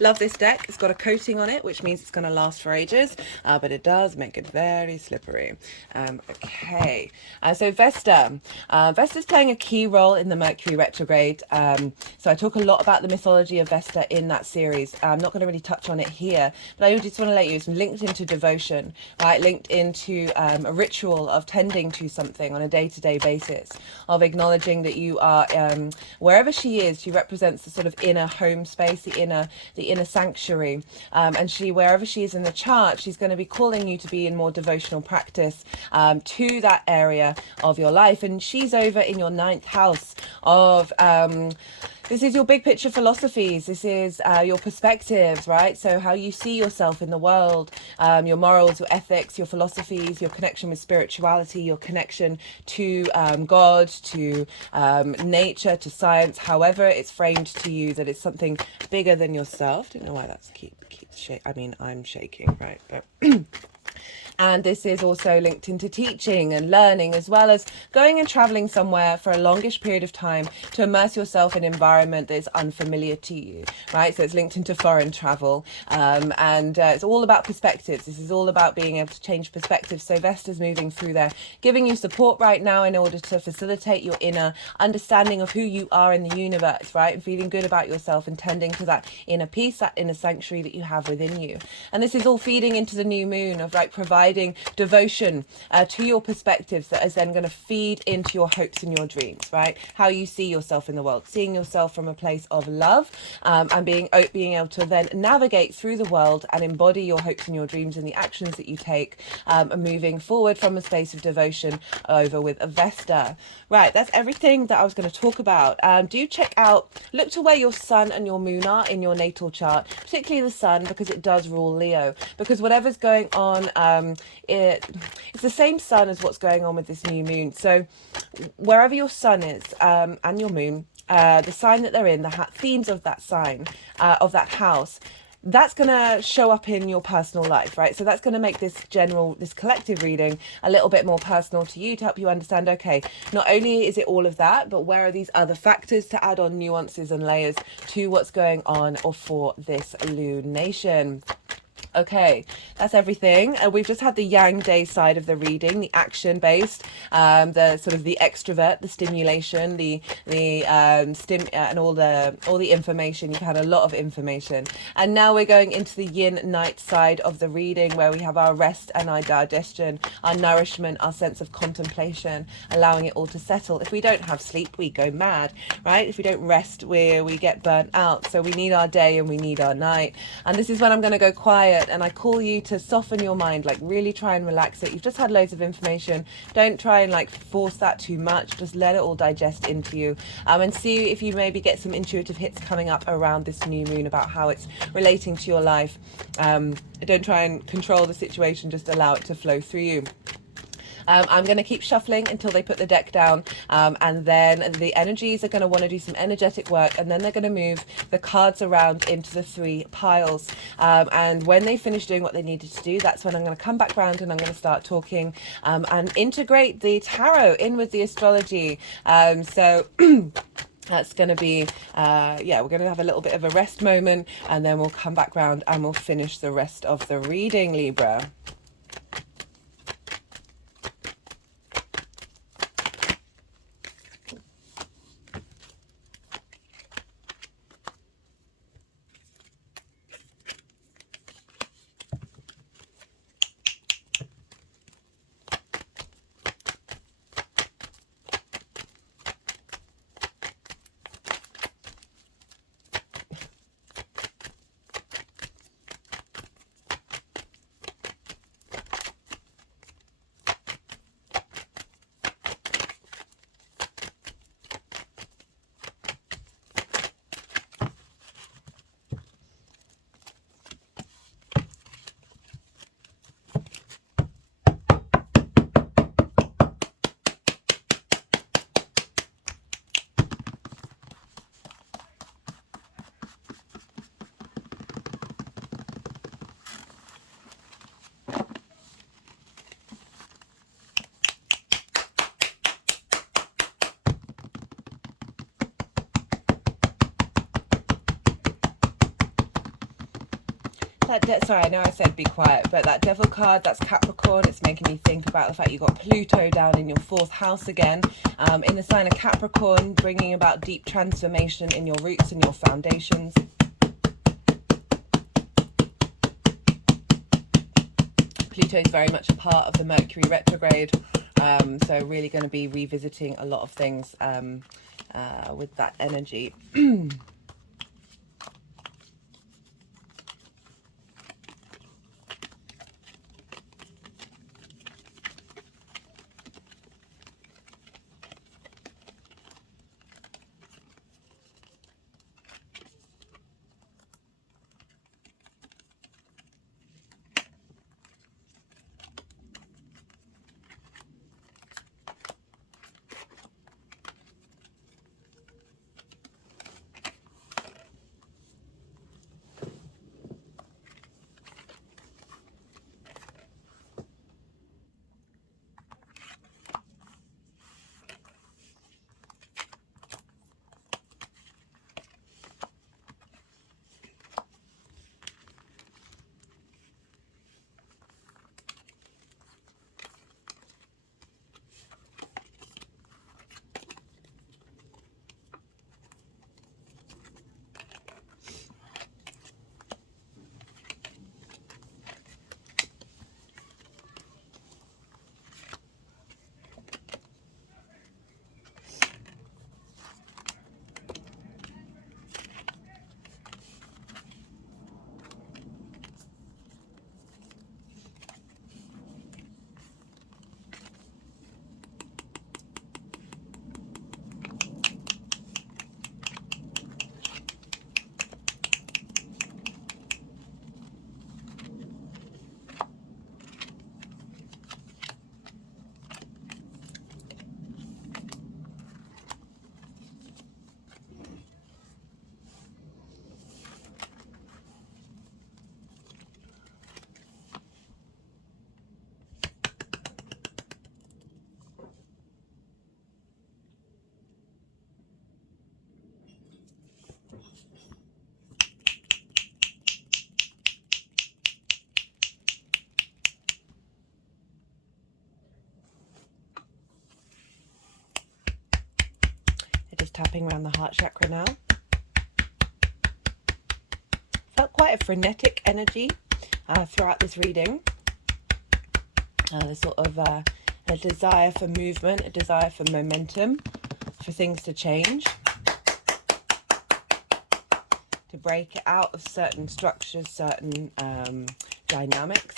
Love this deck. It's got a coating on it, which means it's going to last for ages, but it does make it very slippery. So Vesta's playing a key role in the Mercury retrograde. So I talk a lot about the mythology of Vesta in that series. I'm not going to really touch on it here, but I just want to let you, it's linked into devotion, right? Linked into a ritual of tending to something on a day-to-day basis, of acknowledging that you are, wherever she is, she represents the sort of inner home space, the inner sanctuary, and wherever she is in the chart, she's going to be calling you to be in more devotional practice to that area of your life. And she's over in your 9th house of this is your big picture philosophies. This is your perspectives, right? So how you see yourself in the world, your morals, your ethics, your philosophies, your connection with spirituality, your connection to God, to nature, to science, however it's framed to you, that it's something bigger than yourself. Don't know why that's keeps shaking. I mean, I'm shaking, right? But and this is also linked into teaching and learning, as well as going and traveling somewhere for a longish period of time to immerse yourself in an environment that is unfamiliar to you, right? So it's linked into foreign travel, and it's all about perspectives. This is all about being able to change perspectives. So Vesta's moving through there, giving you support right now in order to facilitate your inner understanding of who you are in the universe, right? And feeling good about yourself and tending to that inner peace, that inner sanctuary that you have within you. And this is all feeding into the new moon of like providing devotion to your perspectives that is then going to feed into your hopes and your dreams, right? How you see yourself in the world, seeing yourself from a place of love, and being able to then navigate through the world and embody your hopes and your dreams and the actions that you take, moving forward from a space of devotion over with Vesta. Right, that's everything that I was going to talk about. Do check out, look to where your sun and your moon are in your natal chart, particularly the sun, because it does rule Leo. Because whatever's going on, it's the same sun as what's going on with this new moon. So wherever your sun is and your moon, the sign that they're in, the themes of that sign, of that house, that's going to show up in your personal life, right? So that's going to make this collective reading a little bit more personal to you, to help you understand, okay, not only is it all of that, but where are these other factors to add on nuances and layers to what's going on or for this lunation. Okay, that's everything. We've just had the Yang Day side of the reading, the action-based, the sort of the extrovert, the stimulation, and all the information. You've had a lot of information, and now we're going into the Yin Night side of the reading, where we have our rest and our digestion, our nourishment, our sense of contemplation, allowing it all to settle. If we don't have sleep, we go mad, right? If we don't rest, we get burnt out. So we need our day and we need our night, and this is when I'm going to go quiet. And I call you to soften your mind, like really try and relax it. You've just had loads of information. Don't try and like force that too much. Just let it all digest into you, and see if you maybe get some intuitive hits coming up around this new moon about how it's relating to your life. Don't try and control the situation, just allow it to flow through you. I'm going to keep shuffling until they put the deck down, and then the energies are going to want to do some energetic work, and then they're going to move the cards around into the 3 piles, and when they finish doing what they needed to do, that's when I'm going to come back around and I'm going to start talking, and integrate the tarot in with the astrology. So that's going to be, yeah, we're going to have a little bit of a rest moment, and then we'll come back round and we'll finish the rest of the reading, Libra. Sorry, I know I said be quiet, but that Devil card, that's Capricorn. It's making me think about the fact you got Pluto down in your 4th house again, in the sign of Capricorn, bringing about deep transformation in your roots and your foundations. Pluto is very much a part of the Mercury retrograde, so really going to be revisiting a lot of things with that energy. just tapping around the heart chakra now. Felt quite a frenetic energy throughout this reading. Sort of a desire for movement, a desire for momentum, for things to change, to break out of certain structures, certain dynamics,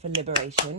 for liberation.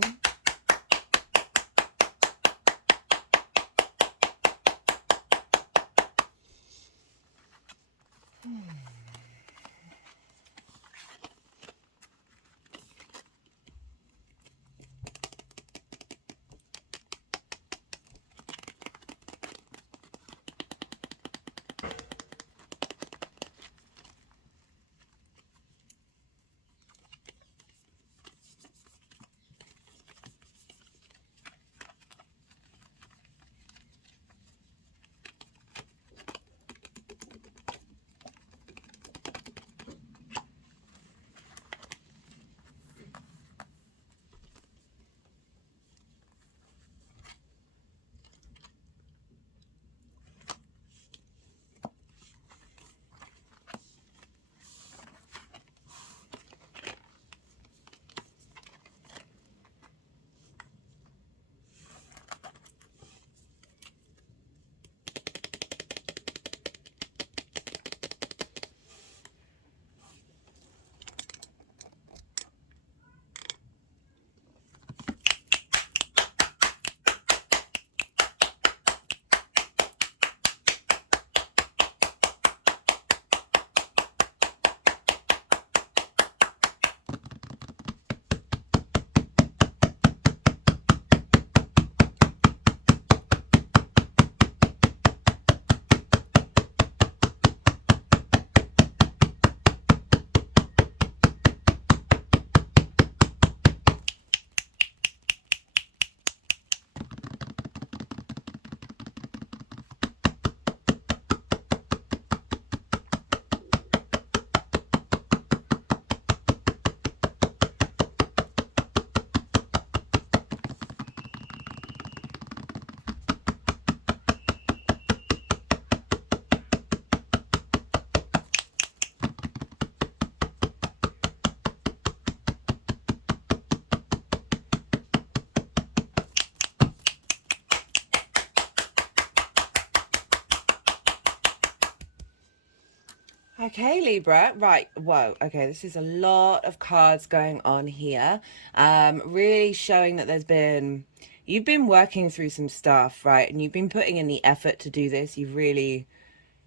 Okay, Libra, right, whoa, okay, this is a lot of cards going on here, really showing that you've been working through some stuff, right, and you've been putting in the effort to do this. You've really,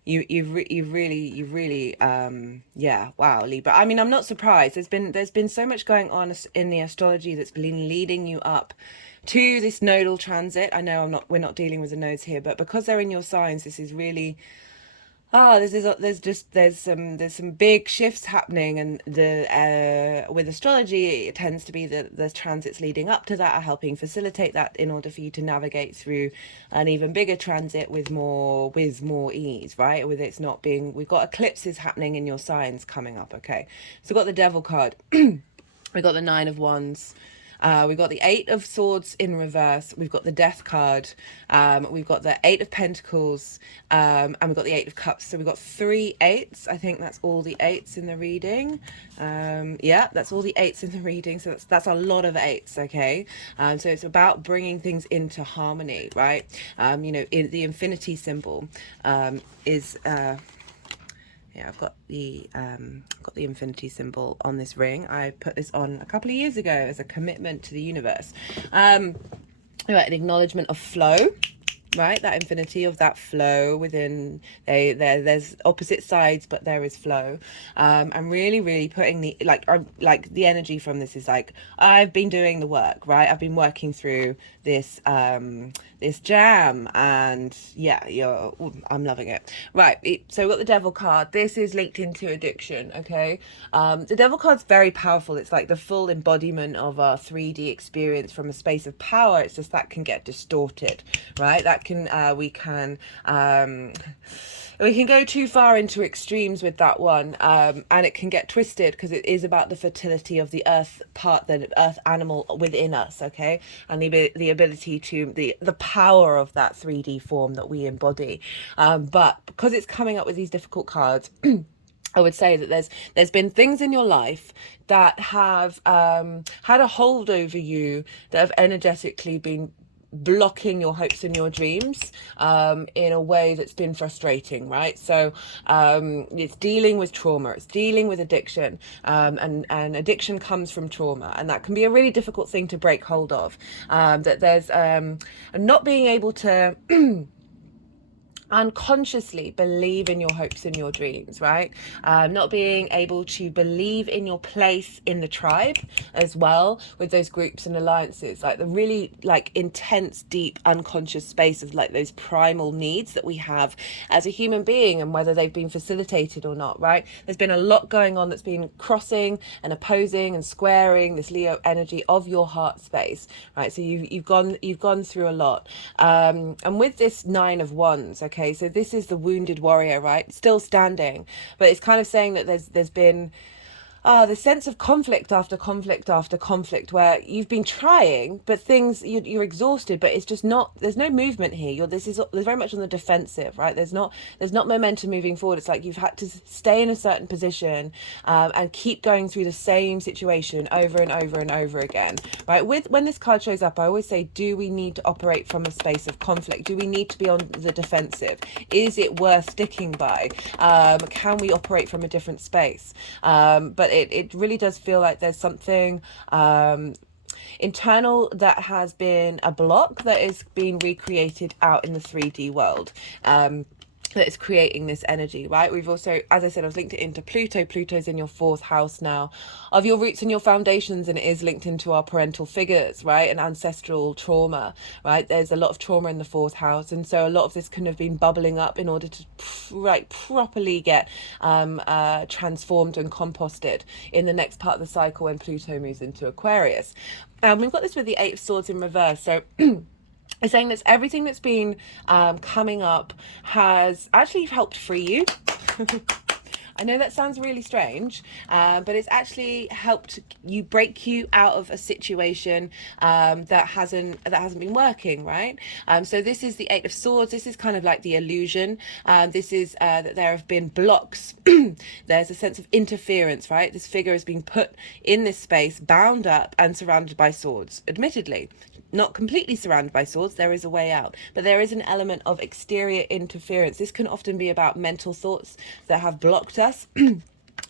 yeah, wow, Libra. I mean, I'm not surprised. There's been so much going on in the astrology that's been leading you up to this nodal transit. I know we're not dealing with the nodes here, but because they're in your signs, this is really... there's some big shifts happening, and with astrology, it tends to be that the transits leading up to that are helping facilitate that in order for you to navigate through an even bigger transit with more ease, right? With it's not being, we've got eclipses happening in your signs coming up. Okay, so we've got the Devil card, we've got the Nine of Wands. We've got the Eight of Swords in reverse. We've got the Death card. We've got the Eight of Pentacles. And we've got the Eight of Cups. So we've got 3 eights. I think that's all the eights in the reading. Yeah, that's all the eights in the reading. So that's a lot of eights, okay? So it's about bringing things into harmony, right? You know, the infinity symbol is... yeah, I've got the infinity symbol on this ring. I put this on a couple of years ago as a commitment to the universe. Right, an acknowledgement of flow, right? That infinity of that flow within. There's opposite sides, but there is flow. I'm really putting the the energy from this is like, I've been doing the work, right? I've been working through this this jam, and yeah, I'm loving it. Right, so we've got the Devil card. This is linked into addiction, okay? The Devil card's very powerful. It's like the full embodiment of our 3D experience from a space of power. It's just that can get distorted, right? That that can we can go too far into extremes with that one, and it can get twisted because it is about the fertility of the earth part, the earth animal within us, okay, and the ability to the power of that 3D form that we embody. But because it's coming up with these difficult cards, I would say that there's been things in your life that have had a hold over you, that have energetically been blocking your hopes and your dreams in a way that's been frustrating, right? So it's dealing with trauma, it's dealing with addiction, and addiction comes from trauma, and that can be a really difficult thing to break hold of. That there's not being able to unconsciously believe in your hopes and your dreams, right? Not being able to believe in your place in the tribe as well, with those groups and alliances, like the really like intense, deep, unconscious space of like those primal needs that we have as a human being, and whether they've been facilitated or not, right? There's been a lot going on that's been crossing and opposing and squaring this Leo energy of your heart space, right? So you've gone through a lot, and with this Nine of Wands, okay, so this is the wounded warrior, right? Still standing, but it's kind of saying that there's been the sense of conflict after conflict after conflict, where you've been trying, but things you're exhausted, but it's just not. There's no movement here. There's very much on the defensive, right? There's not momentum moving forward. It's like you've had to stay in a certain position and keep going through the same situation over and over and over again, right? When this card shows up, I always say, do we need to operate from a space of conflict? Do we need to be on the defensive? Is it worth sticking by? Can we operate from a different space? But it really does feel like there's something internal that has been a block that is being recreated out in the 3D world. That is creating this energy, right? We've also, as I said, I've linked it into Pluto. Pluto's in your 4th house now of your roots and your foundations, and it is linked into our parental figures, right? And ancestral trauma, right? There's a lot of trauma in the 4th house, and so a lot of this can have been bubbling up in order to properly get transformed and composted in the next part of the cycle when Pluto moves into Aquarius. We've got this with the 8 of Swords in reverse, so it's saying that everything that's been coming up has actually helped free you. I know that sounds really strange, but it's actually helped you break you out of a situation that hasn't been working, right? So this is the 8 of Swords. This is kind of like the illusion. This is that there have been blocks. There's a sense of interference, right? This figure has been put in this space, bound up and surrounded by swords, admittedly. Not completely surrounded by swords, there is a way out, but there is an element of exterior interference. This can often be about mental thoughts that have blocked us.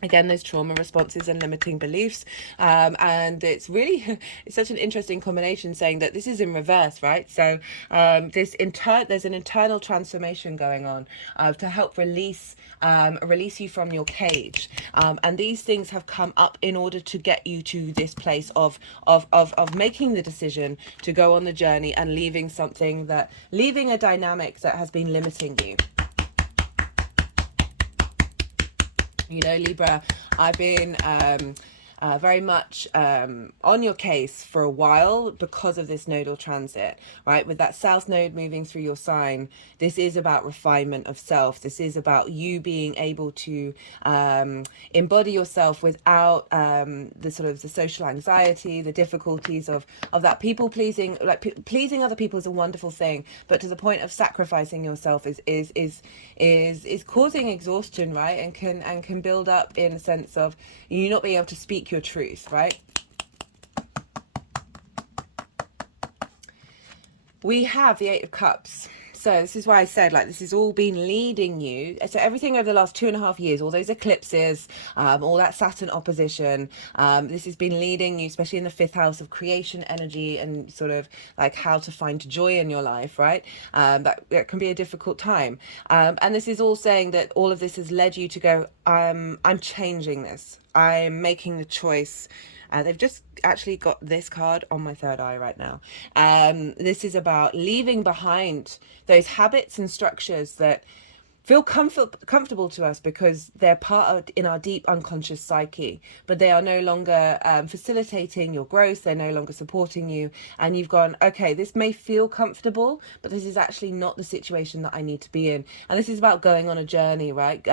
Again, those trauma responses and limiting beliefs, and it's really it's such an interesting combination, saying that this is in reverse, right? So there's an internal transformation going on to help release you from your cage, and these things have come up in order to get you to this place of making the decision to go on the journey and leaving a dynamic that has been limiting you. You know, Libra, I've been very much on your case for a while because of this nodal transit, right? With that South Node moving through your sign, this is about refinement of self. This is about you being able to embody yourself without the sort of the social anxiety, the difficulties of that people pleasing. Like pleasing other people is a wonderful thing, but to the point of sacrificing yourself is causing exhaustion, right? And can build up in a sense of you not being able to speak your truth, right? We have the 8 of Cups. So this is why I said, like, this has all been leading you. So everything over the last 2.5 years, all those eclipses, all that Saturn opposition, this has been leading you, especially in the 5th house of creation energy and sort of like how to find joy in your life, right? That can be a difficult time. And this is all saying that all of this has led you to go, I'm changing this. I'm making the choice. They've just actually got this card on my 3rd eye right now. This is about leaving behind those habits and structures that feel comfortable to us because they're part of in our deep unconscious psyche, but they are no longer facilitating your growth. They're no longer supporting you, and you've gone, okay, this may feel comfortable, but this is actually not the situation that I need to be in. And this is about going on a journey, right?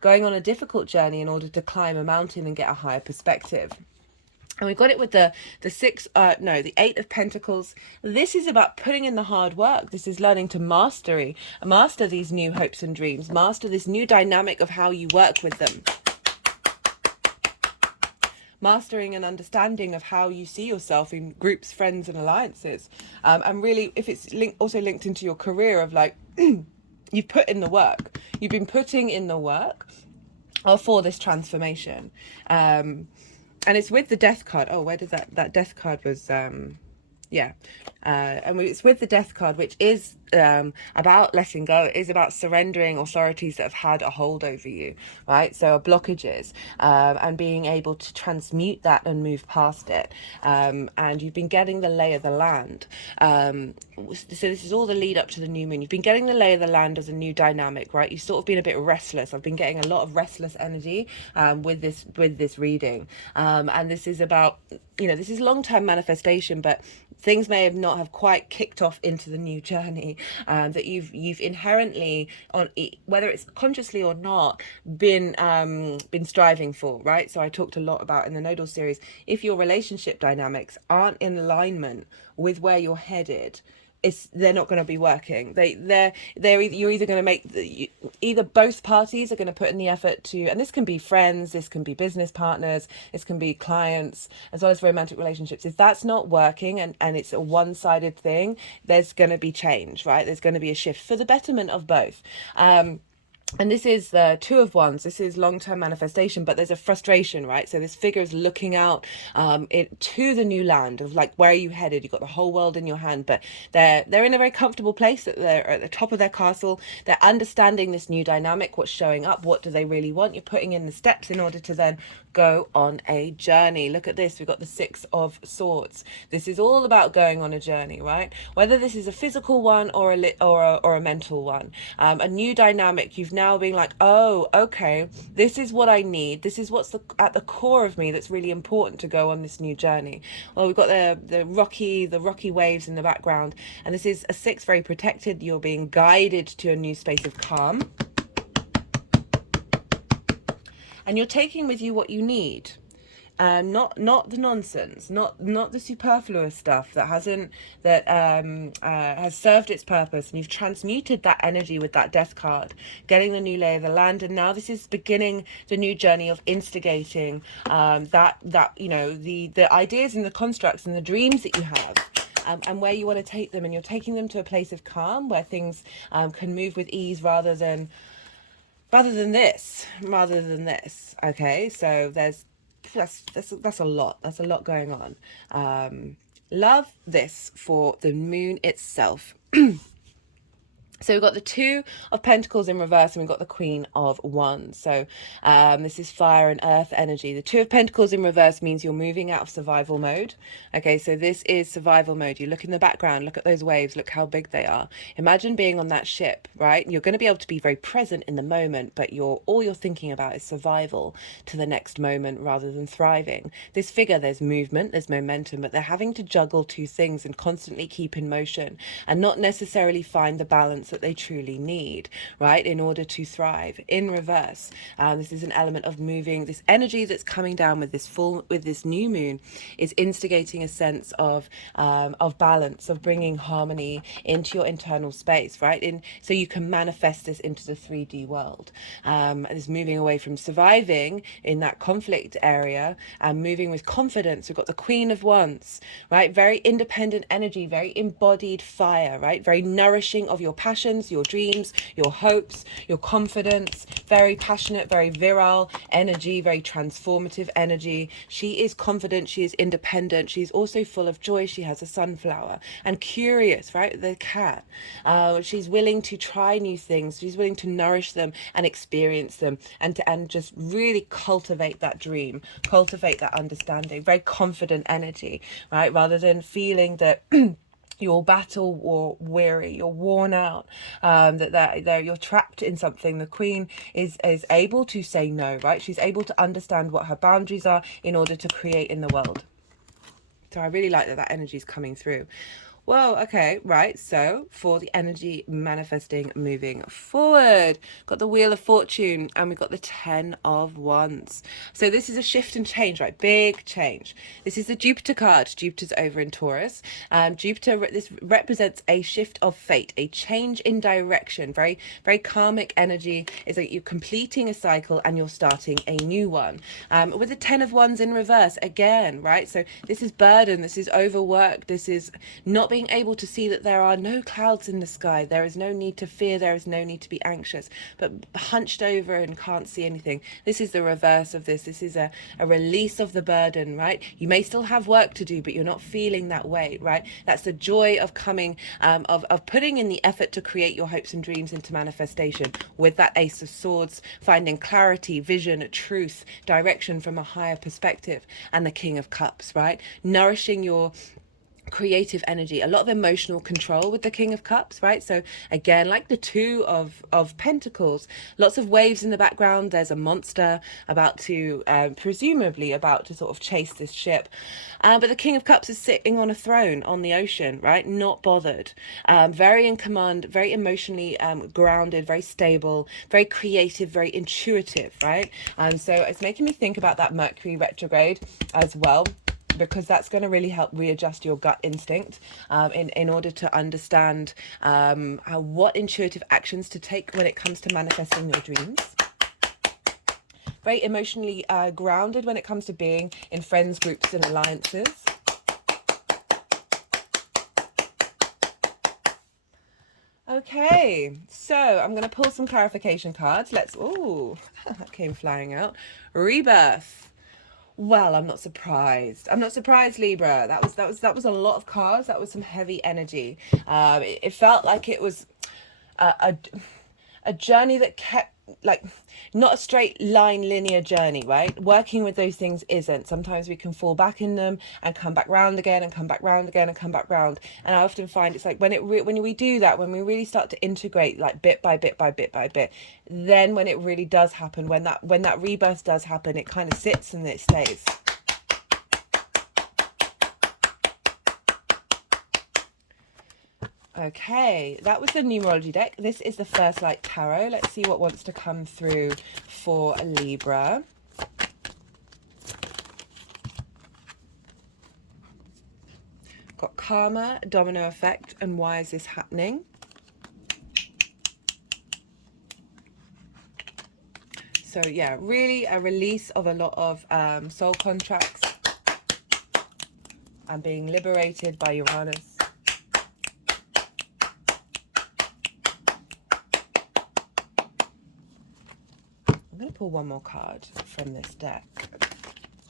Going on a difficult journey in order to climb a mountain and get a higher perspective. And we got it with the the 8 of Pentacles. This is about putting in the hard work. This is learning to master these new hopes and dreams, master this new dynamic of how you work with them, mastering an understanding of how you see yourself in groups, friends, and alliances. And really, if it's also linked into your career of like, you've put in the work, you've been putting in the work for this transformation. And it's with the Death card. Oh, where did that Death card was, yeah. And it's with the Death card, which is about letting go. It is about surrendering authorities that have had a hold over you, right? So blockages, and being able to transmute that and move past it. And you've been getting the lay of the land. So this is all the lead up to the new moon. You've been getting the lay of the land as a new dynamic, right? You've sort of been a bit restless. I've been getting a lot of restless energy with this reading. And this is about, this is long-term manifestation, but things may not have quite kicked off into the new journey that you've inherently, on whether it's consciously or not, been striving for, right? So I talked a lot about in the nodal series, if your relationship dynamics aren't in alignment with where you're headed, they're not going to be working. You're either going to make either both parties are going to put in the effort to, and this can be friends, this can be business partners, this can be clients, as well as romantic relationships. If that's not working and it's a one-sided thing, there's going to be change, right? There's going to be a shift for the betterment of both. And this is the Two of Wands. This is long-term manifestation, but there's a frustration, right? So this figure is looking out to the new land of like, where are you headed? You've got the whole world in your hand, but they're in a very comfortable place. That they're at the top of their castle. They're understanding this new dynamic, what's showing up, what do they really want? You're putting in the steps in order to then go on a journey. Look at this. We've got the Six of Swords. This is all about going on a journey, right? Whether this is a physical one or a mental one, a new dynamic. You've now been like, oh, okay, this is what I need. This is what's at the core of me that's really important to go on this new journey. Well, we've got the rocky waves in the background, and this is a six, very protected. You're being guided to a new space of calm. And you're taking with you what you need, not the nonsense, not the superfluous stuff that has served its purpose. And you've transmuted that energy with that Death card, getting the new lay of the land. And now this is beginning the new journey of instigating the ideas and the constructs and the dreams that you have. And where you want to take them, and you're taking them to a place of calm where things can move with ease rather than this. Okay, so that's a lot going on. Love this for the moon itself. So we've got the Two of Pentacles in reverse, and we've got the Queen of Wands. So this is fire and earth energy. The Two of Pentacles in reverse means you're moving out of survival mode. Okay, so this is survival mode. You look in the background, look at those waves, look how big they are. Imagine being on that ship, right? You're going to be able to be very present in the moment, but all you're thinking about is survival to the next moment rather than thriving. This figure, there's movement, there's momentum, but they're having to juggle two things and constantly keep in motion and not necessarily find the balance that they truly need, right, in order to thrive. In reverse, this is an element of moving. This energy that's coming down with this new moon is instigating a sense of balance, of bringing harmony into your internal space, right? So you can manifest this into the 3D world. It's moving away from surviving in that conflict area and moving with confidence. We've got the Queen of Wands, right? Very independent energy, very embodied fire, right? Very nourishing of your passions, your dreams, your hopes, your confidence. Very passionate, very virile energy, very transformative energy. She is confident, she is independent, she's also full of joy. She has a sunflower, and curious, right? The cat. She's willing to try new things. She's willing to nourish them and experience them, and just really cultivate that dream, cultivate that understanding. Very confident energy, right? Rather than feeling that you're battle or weary, you're worn out, that you're trapped in something. The queen is able to say no, right? She's able to understand what her boundaries are in order to create in the world. So I really like that energy is coming through. Well, okay, right. So for the energy manifesting moving forward, got the Wheel of Fortune and we've got the 10 of Wands. So this is a shift and change, right? Big change. This is the Jupiter card. Jupiter's over in Taurus. Jupiter, this represents a shift of fate, a change in direction. Very, very karmic energy. Is like you're completing a cycle and you're starting a new one. With the 10 of Wands in reverse again, right? So this is burden. This is overwork. This is not being able to see that there are no clouds in the sky. There is no need to fear. There is no need to be anxious, but hunched over and can't see anything. This is the reverse of this. This is a release of the burden, right? You may still have work to do, but you're not feeling that way, right? That's the joy of coming, of putting in the effort to create your hopes and dreams into manifestation with that Ace of Swords, finding clarity, vision, truth, direction from a higher perspective, and the King of Cups, right? Nourishing your creative energy, a lot of emotional control with the King of Cups, right? So again, like the Two of Pentacles, lots of waves in the background. There's a monster about to presumably about to sort of chase this ship, but the King of Cups is sitting on a throne on the ocean, right? Not bothered, very in command, very emotionally grounded, very stable, very creative, very intuitive, right? So it's making me think about that Mercury retrograde as well, because that's going to really help readjust your gut instinct in order to understand what intuitive actions to take when it comes to manifesting your dreams. Very emotionally grounded when it comes to being in friends, groups and alliances. Okay, so I'm going to pull some clarification cards. Ooh, that came flying out. Rebirth. Well, I'm not surprised. I'm not surprised, Libra. That was a lot of cards. That was some heavy energy. It felt like it was a journey that kept, like, not a straight line linear journey, right? Working with those things isn't. Sometimes we can fall back in them and come back round again and come back round again and come back round. And I often find it's like when we do that, when we really start to integrate, like bit by bit by bit by bit, then when it really does happen, when that rebirth does happen, it kind of sits and it stays. Okay, that was the numerology deck. This is the First Light Tarot. Let's see what wants to come through for Libra. Got karma, domino effect, and why is this happening? So yeah, really a release of a lot of soul contracts and being liberated by Uranus. I'm going to pull one more card from this deck.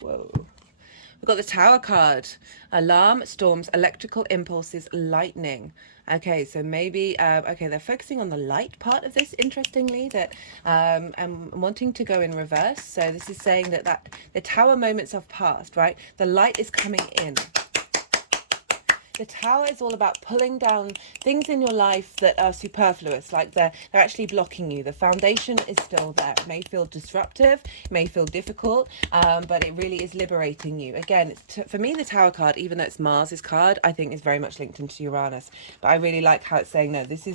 Whoa. We've got the Tower card. Alarm, storms, electrical impulses, lightning. Okay, so maybe, okay, they're focusing on the light part of this, interestingly, that I'm wanting to go in reverse. So this is saying that the Tower moments have passed, right? The light is coming in. The Tower is all about pulling down things in your life that are superfluous, like they're actually blocking you. The foundation is still there. It may feel disruptive, it may feel difficult, but it really is liberating you. Again, for me, the Tower card, even though it's Mars's card, I think is very much linked into Uranus. But I really like how it's saying, no, this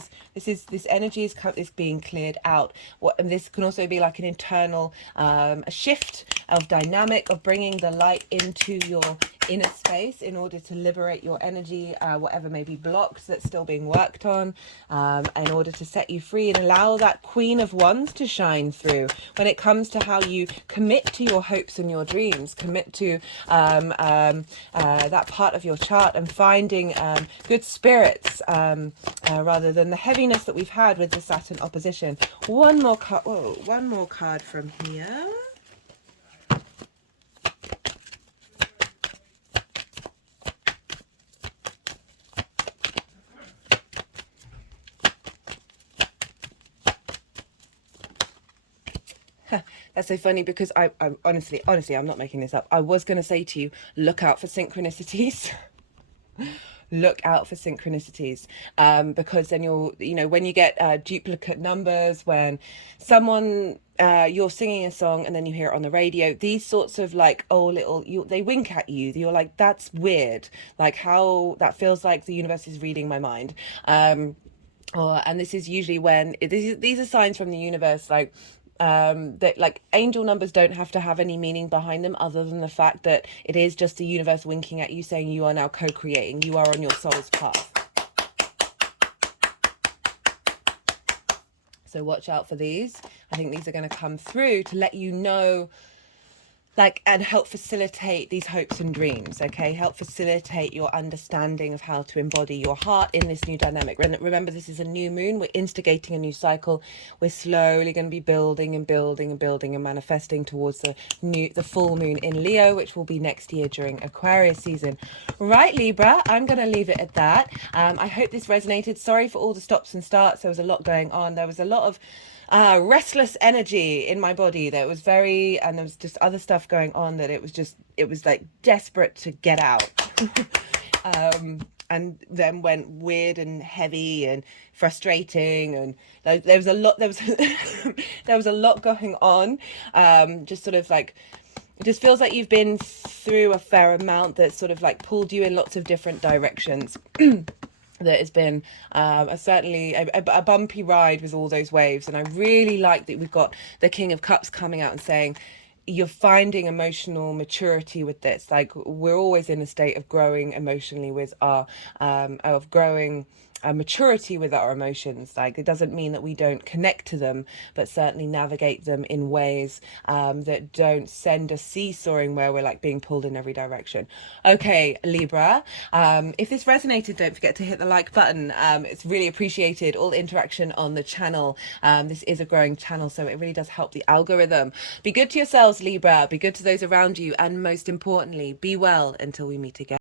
energy is being cleared out. And this can also be like an internal a shift of dynamic, of bringing the light into your inner space in order to liberate your energy, whatever may be blocked that's still being worked on, in order to set you free and allow that Queen of Wands to shine through when it comes to how you commit to your hopes and your dreams, commit to that part of your chart and finding good spirits rather than the heaviness that we've had with the Saturn opposition. One more card from here. That's so funny because I honestly, I'm not making this up. I was going to say to you, look out for synchronicities. look out for synchronicities, because then when you get duplicate numbers, when someone you're singing a song and then you hear it on the radio, these sorts of like, oh, they wink at you, you're like, that's weird, like how that feels like the universe is reading my mind. And this is usually when these are signs from the universe, like that like angel numbers don't have to have any meaning behind them other than the fact that it is just the universe winking at you, saying you are now co-creating, you are on your soul's path. So watch out for these. I think these are going to come through to let you know, like, and help facilitate these hopes and dreams, okay? Help facilitate your understanding of how to embody your heart in this new dynamic. Remember, this is a new moon. We're instigating a new cycle. We're slowly going to be building and building and building and manifesting towards the full moon in Leo, which will be next year during Aquarius season. Right, Libra, I'm going to leave it at that. I hope this resonated. Sorry for all the stops and starts. There was a lot going on. There was a lot of restless energy in my body that was and there was just other stuff going on that it was like desperate to get out. And then went weird and heavy and frustrating, and there was a lot there was a lot going on. Just sort of like, it just feels like you've been through a fair amount that sort of like pulled you in lots of different directions. That has been certainly a bumpy ride with all those waves. And I really like that we've got the King of Cups coming out and saying, you're finding emotional maturity with this. Like, we're always in a state of growing emotionally with of growing maturity with our emotions. Like, it doesn't mean that we don't connect to them, but certainly navigate them in ways that don't send us seesawing where we're like being pulled in every direction. Okay, Libra, if this resonated, don't forget to hit the like button. It's really appreciated, all the interaction on the channel. This is a growing channel, so it really does help the algorithm. Be good to yourselves, Libra, be good to those around you, and most importantly, be well until we meet again.